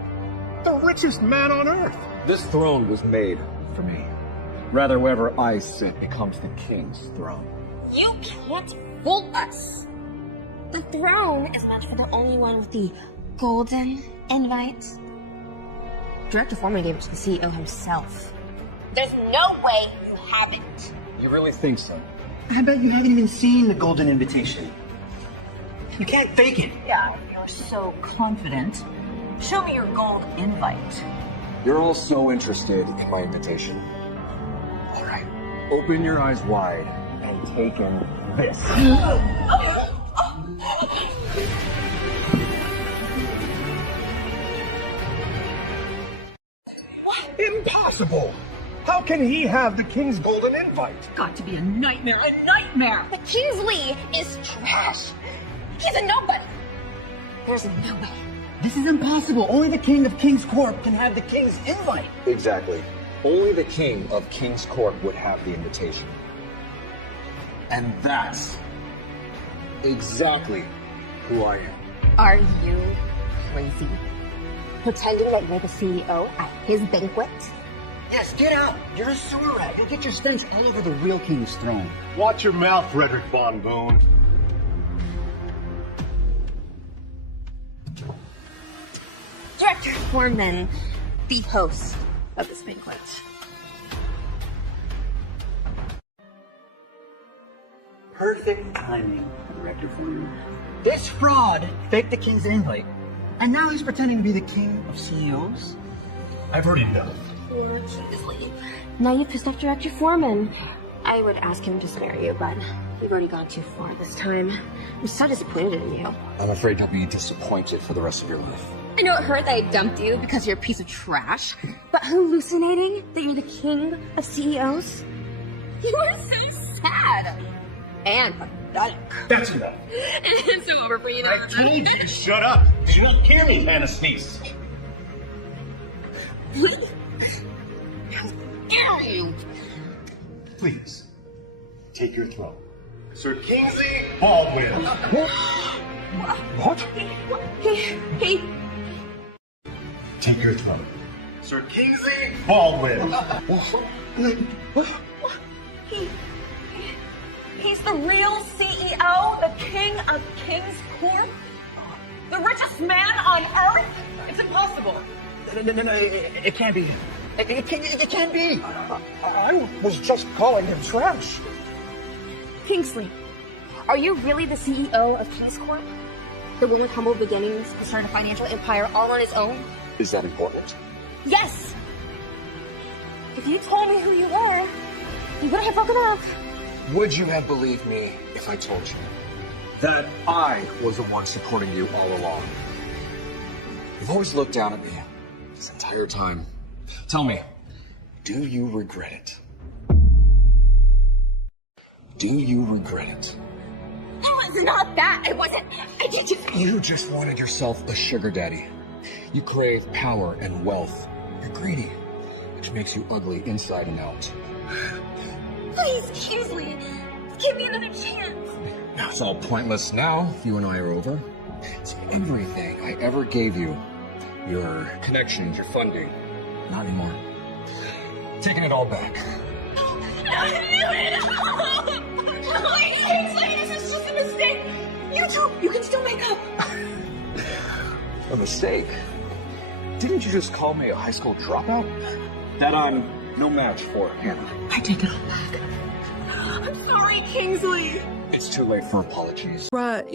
The richest man on earth. This throne was made for me. Rather, wherever I sit becomes the king's throne. You can't fool us. The throne is meant for the only one with the golden invite. Director Foreman gave it to the CEO himself. There's no way you haven't. You really think so? I bet you haven't even seen the golden invitation. You can't fake it. Yeah, if you're so confident, show me your gold invite. You're all so interested in my invitation. All right, open your eyes wide and take in this. Impossible! How can he have the king's golden invite? Got to be a nightmare, a nightmare! But Kingsley is trash. He's a nobody. There's no way. This is impossible. Only the King of King's Court can have the King's invite. Exactly. Only the king of King's Court would have the invitation. And that's exactly who I am. Are you crazy? Pretending that you're the CEO at his banquet? Yes, get out. You're a sewer rat. You'll get your stench all over the real King's throne. Watch your mouth, Frederick Von Boone. Director Foreman, the host of this banquet. Perfect timing, Director Foreman. This fraud faked the King's invite, and now he's pretending to be the king of CEOs? I've heard enough. Poor Kingsley. Now you pissed off Director Foreman. I would ask him to spare you, but you've already gone too far this time. I'm so disappointed in you. I'm afraid you'll be disappointed for the rest of your life. I know it hurt that I dumped you because you're a piece of trash, but hallucinating that you're the king of CEOs? You are so sad. And pathetic. That's enough. And so over for you. I told you to shut up. Did you not hear me, Hannah Sness? How dare you? Please, take your throne. Sir Kingsley Baldwin. What? He. Take your throne. Sir Kingsley Baldwin. He's the real CEO, the king of King's Court? The richest man on earth? It's impossible. No, it can't be. It can't be. I was just calling him trash. Kingsley, are you really the CEO of King's Court? The one with humble beginnings who started a financial empire all on his own? Is that important? Yes! If you told me who you were, you would have broken up. Would you have believed me if I told you that I was the one supporting you all along? You've always looked down at me this entire time. Tell me, do you regret it? Do you regret it? It was not that. It wasn't. You just wanted yourself a sugar daddy. You crave power and wealth. You're greedy, which makes you ugly inside and out. Please, Kingsley, give me another chance. Now it's all pointless now. You and I are over. It's everything I ever gave you. Your connections, your funding. Not anymore. Taking it all back. Please, Kingsley, this is just a mistake. You can still make up. A mistake? Didn't you just call me a high school dropout? That I'm no match for Hannah. I take it all back. I'm sorry, Kingsley. It's too late for apologies. Brought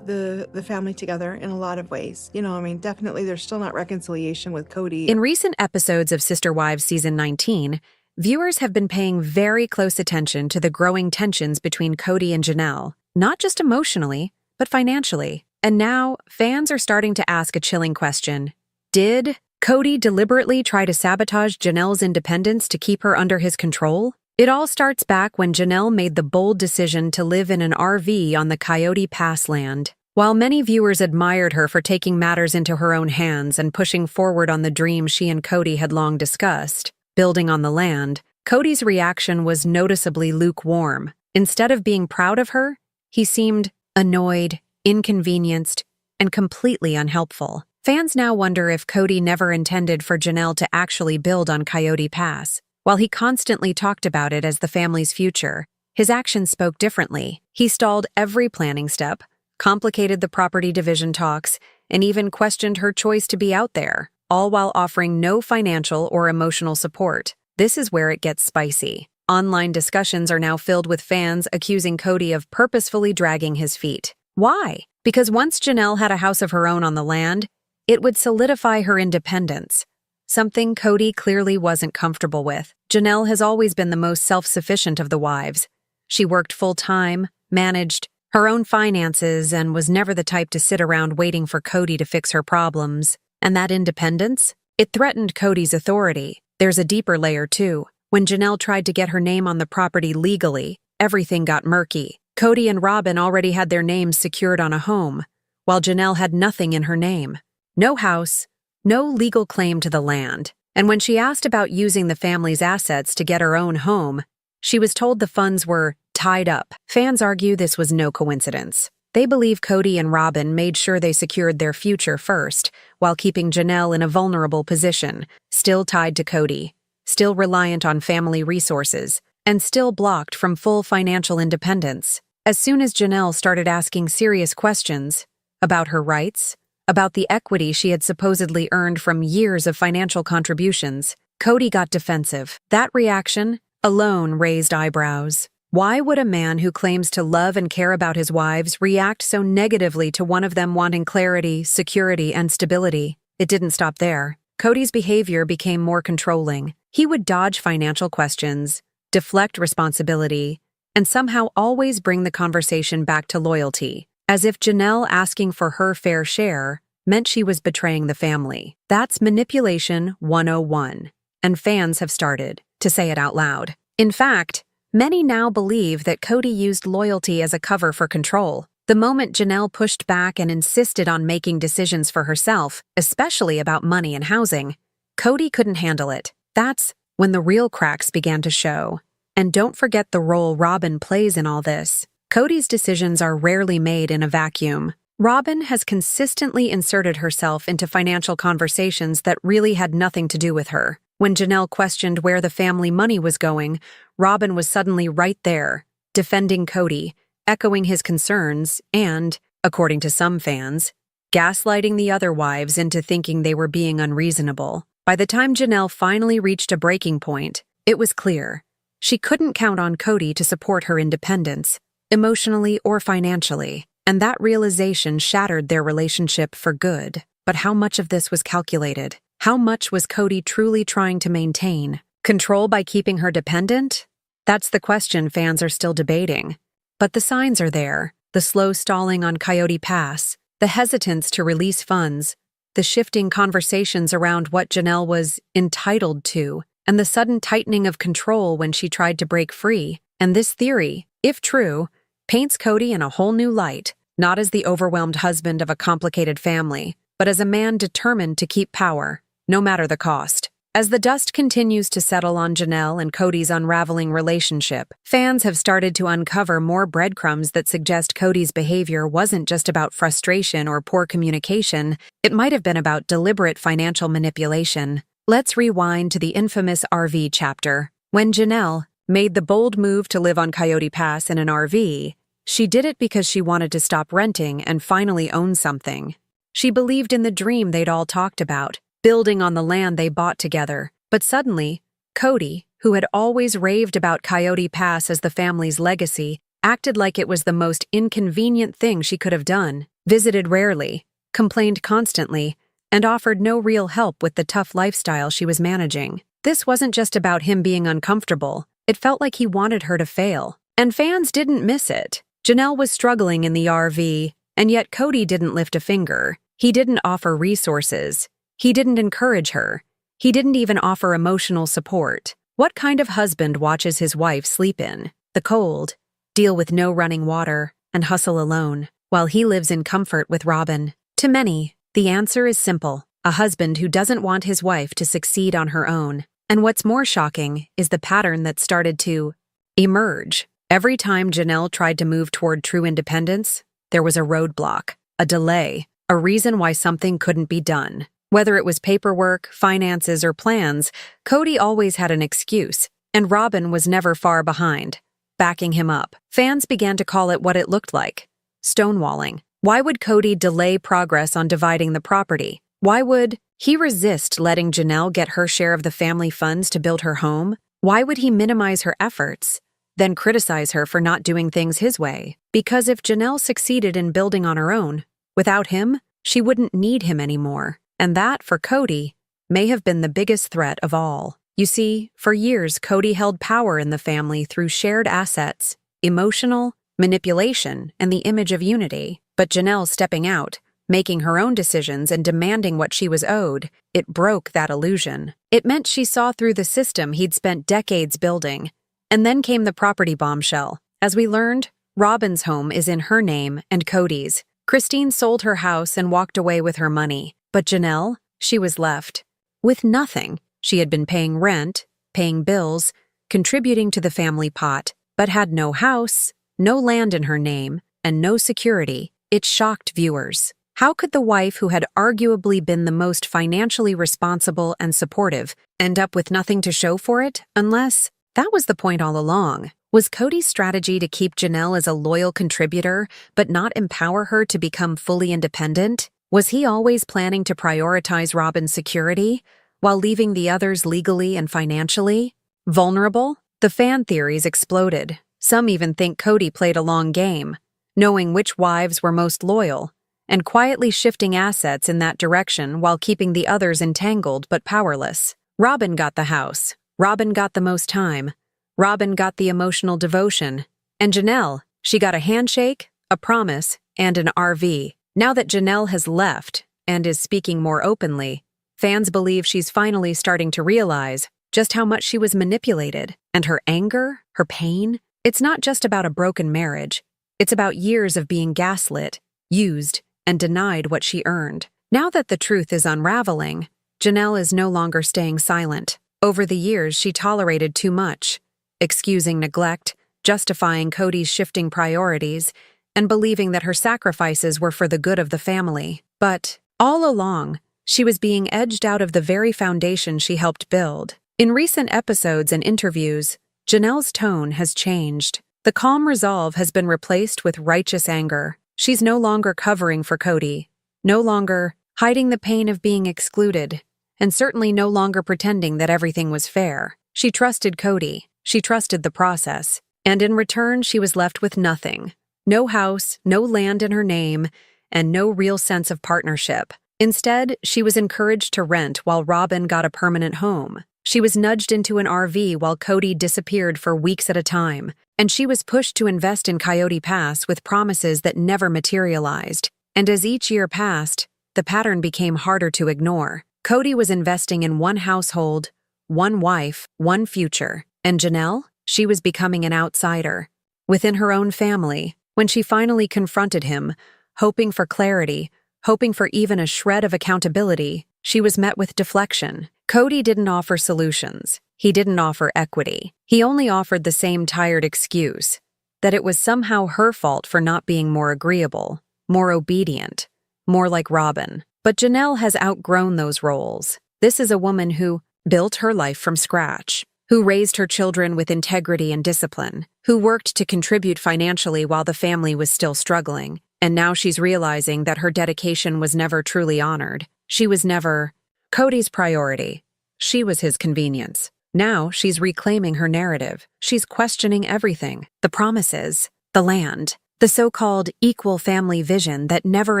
the family together in a lot of ways. Definitely there's still not reconciliation with Cody. In recent episodes of Sister Wives Season 19, viewers have been paying very close attention to the growing tensions between Cody and Janelle. not just emotionally, but financially. And now, fans are starting to ask a chilling question. Did Cody deliberately try to sabotage Janelle's independence to keep her under his control? It all starts back when Janelle made the bold decision to live in an RV on the Coyote Pass land. While many viewers admired her for taking matters into her own hands and pushing forward on the dream she and Cody had long discussed, building on the land, Cody's reaction was noticeably lukewarm. Instead of being proud of her, he seemed annoyed, inconvenienced, and completely unhelpful. Fans now wonder if Cody never intended for Janelle to actually build on Coyote Pass. While he constantly talked about it as the family's future, his actions spoke differently. He stalled every planning step, complicated the property division talks, and even questioned her choice to be out there, all while offering no financial or emotional support. This is where it gets spicy. Online discussions are now filled with fans accusing Cody of purposefully dragging his feet. Why? Because once Janelle had a house of her own on the land, it would solidify her independence, something Cody clearly wasn't comfortable with. Janelle has always been the most self-sufficient of the wives. She worked full-time, managed her own finances, and was never the type to sit around waiting for Cody to fix her problems. And that independence? It threatened Cody's authority. There's a deeper layer, too. When Janelle tried to get her name on the property legally, everything got murky. Cody and Robin already had their names secured on a home, while Janelle had nothing in her name. No house, no legal claim to the land. And when she asked about using the family's assets to get her own home, she was told the funds were tied up. Fans argue this was no coincidence. They believe Cody and Robin made sure they secured their future first, while keeping Janelle in a vulnerable position, still tied to Cody, still reliant on family resources, and still blocked from full financial independence. As soon as Janelle started asking serious questions about her rights, about the equity she had supposedly earned from years of financial contributions, Cody got defensive. That reaction alone raised eyebrows. Why would a man who claims to love and care about his wives react so negatively to one of them wanting clarity, security, and stability? It didn't stop there. Cody's behavior became more controlling. He would dodge financial questions, deflect responsibility, and somehow always bring the conversation back to loyalty, as if Janelle asking for her fair share meant she was betraying the family. That's manipulation 101, and fans have started to say it out loud. In fact, many now believe that Cody used loyalty as a cover for control. The moment Janelle pushed back and insisted on making decisions for herself, especially about money and housing, Cody couldn't handle it. That's when the real cracks began to show. And don't forget the role Robin plays in all this. Cody's decisions are rarely made in a vacuum. Robin has consistently inserted herself into financial conversations that really had nothing to do with her. When Janelle questioned where the family money was going, Robin was suddenly right there, defending Cody, echoing his concerns, and, according to some fans, gaslighting the other wives into thinking they were being unreasonable. By the time Janelle finally reached a breaking point, it was clear. She couldn't count on Cody to support her independence, emotionally or financially, and that realization shattered their relationship for good. But how much of this was calculated? How much was Cody truly trying to maintain? Control by keeping her dependent? That's the question fans are still debating. But the signs are there. The slow stalling on Coyote Pass, the hesitance to release funds, the shifting conversations around what Janelle was entitled to, and the sudden tightening of control when she tried to break free. And this theory, if true, paints Cody in a whole new light, not as the overwhelmed husband of a complicated family, but as a man determined to keep power, no matter the cost. As the dust continues to settle on Janelle and Cody's unraveling relationship, fans have started to uncover more breadcrumbs that suggest Cody's behavior wasn't just about frustration or poor communication, it might have been about deliberate financial manipulation. Let's rewind to the infamous RV chapter. When Janelle made the bold move to live on Coyote Pass in an RV, she did it because she wanted to stop renting and finally own something. She believed in the dream they'd all talked about, building on the land they bought together. But suddenly, Cody, who had always raved about Coyote Pass as the family's legacy, acted like it was the most inconvenient thing she could have done, visited rarely, complained constantly, and offered no real help with the tough lifestyle she was managing. This wasn't just about him being uncomfortable. It felt like he wanted her to fail. And fans didn't miss it. Janelle was struggling in the RV, and yet Cody didn't lift a finger. He didn't offer resources. He didn't encourage her. He didn't even offer emotional support. What kind of husband watches his wife sleep in the cold, deal with no running water, and hustle alone, while he lives in comfort with Robin? To many, the answer is simple: a husband who doesn't want his wife to succeed on her own. And what's more shocking is the pattern that started to emerge. Every time Janelle tried to move toward true independence, there was a roadblock, a delay, a reason why something couldn't be done. Whether it was paperwork, finances, or plans, Cody always had an excuse, and Robin was never far behind, backing him up. Fans began to call it what it looked like: stonewalling. Why would Cody delay progress on dividing the property? Why would he resist letting Janelle get her share of the family funds to build her home? Why would he minimize her efforts, then criticize her for not doing things his way? Because if Janelle succeeded in building on her own, without him, she wouldn't need him anymore. And that, for Cody, may have been the biggest threat of all. You see, for years, Cody held power in the family through shared assets, emotional manipulation, and the image of unity. But Janelle stepping out, making her own decisions and demanding what she was owed, it broke that illusion. It meant she saw through the system he'd spent decades building. And then came the property bombshell. As we learned, Robin's home is in her name and Cody's. Christine sold her house and walked away with her money. But Janelle, she was left with nothing. She had been paying rent, paying bills, contributing to the family pot, but had no house, no land in her name, and no security. It shocked viewers. How could the wife who had arguably been the most financially responsible and supportive end up with nothing to show for it? Unless that was the point all along. Was Cody's strategy to keep Janelle as a loyal contributor, but not empower her to become fully independent? Was he always planning to prioritize Robin's security, while leaving the others legally and financially vulnerable? The fan theories exploded. Some even think Cody played a long game, knowing which wives were most loyal, and quietly shifting assets in that direction while keeping the others entangled but powerless. Robin got the house. Robin got the most time. Robin got the emotional devotion. And Janelle, she got a handshake, a promise, and an RV. Now that Janelle has left and is speaking more openly, fans believe she's finally starting to realize just how much she was manipulated. And her anger, her pain, it's not just about a broken marriage. It's about years of being gaslit, used, and denied what she earned. Now that the truth is unraveling, Janelle is no longer staying silent. Over the years, she tolerated too much, excusing neglect, justifying Cody's shifting priorities, and believing that her sacrifices were for the good of the family. But all along, she was being edged out of the very foundation she helped build. In recent episodes and interviews, Janelle's tone has changed. The calm resolve has been replaced with righteous anger. She's no longer covering for Cody, no longer hiding the pain of being excluded, and certainly no longer pretending that everything was fair. She trusted Cody, she trusted the process, and in return she was left with nothing. No house, no land in her name, and no real sense of partnership. Instead, she was encouraged to rent while Robin got a permanent home. She was nudged into an RV while Cody disappeared for weeks at a time, and she was pushed to invest in Coyote Pass with promises that never materialized. And as each year passed, the pattern became harder to ignore. Cody was investing in one household, one wife, one future. And Janelle? She was becoming an outsider. Within her own family, when she finally confronted him, hoping for clarity, hoping for even a shred of accountability, she was met with deflection. Cody didn't offer solutions. He didn't offer equity. He only offered the same tired excuse, that it was somehow her fault for not being more agreeable, more obedient, more like Robin. But Janelle has outgrown those roles. This is a woman who built her life from scratch, who raised her children with integrity and discipline, who worked to contribute financially while the family was still struggling. And now she's realizing that her dedication was never truly honored. She was never Cody's priority. She was his convenience. Now she's reclaiming her narrative. She's questioning everything: the promises, the land, the so-called equal family vision that never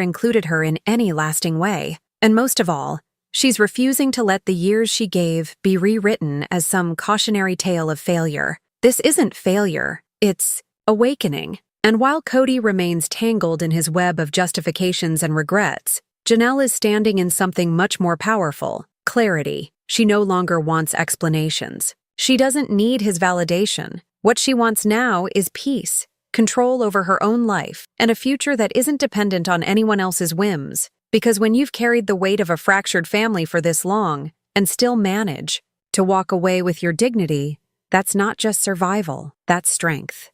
included her in any lasting way. And most of all, she's refusing to let the years she gave be rewritten as some cautionary tale of failure. This isn't failure, it's awakening. And while Cody remains tangled in his web of justifications and regrets, Janelle is standing in something much more powerful: clarity. She no longer wants explanations. She doesn't need his validation. What she wants now is peace, control over her own life, and a future that isn't dependent on anyone else's whims. Because when you've carried the weight of a fractured family for this long, and still manage to walk away with your dignity, that's not just survival, that's strength.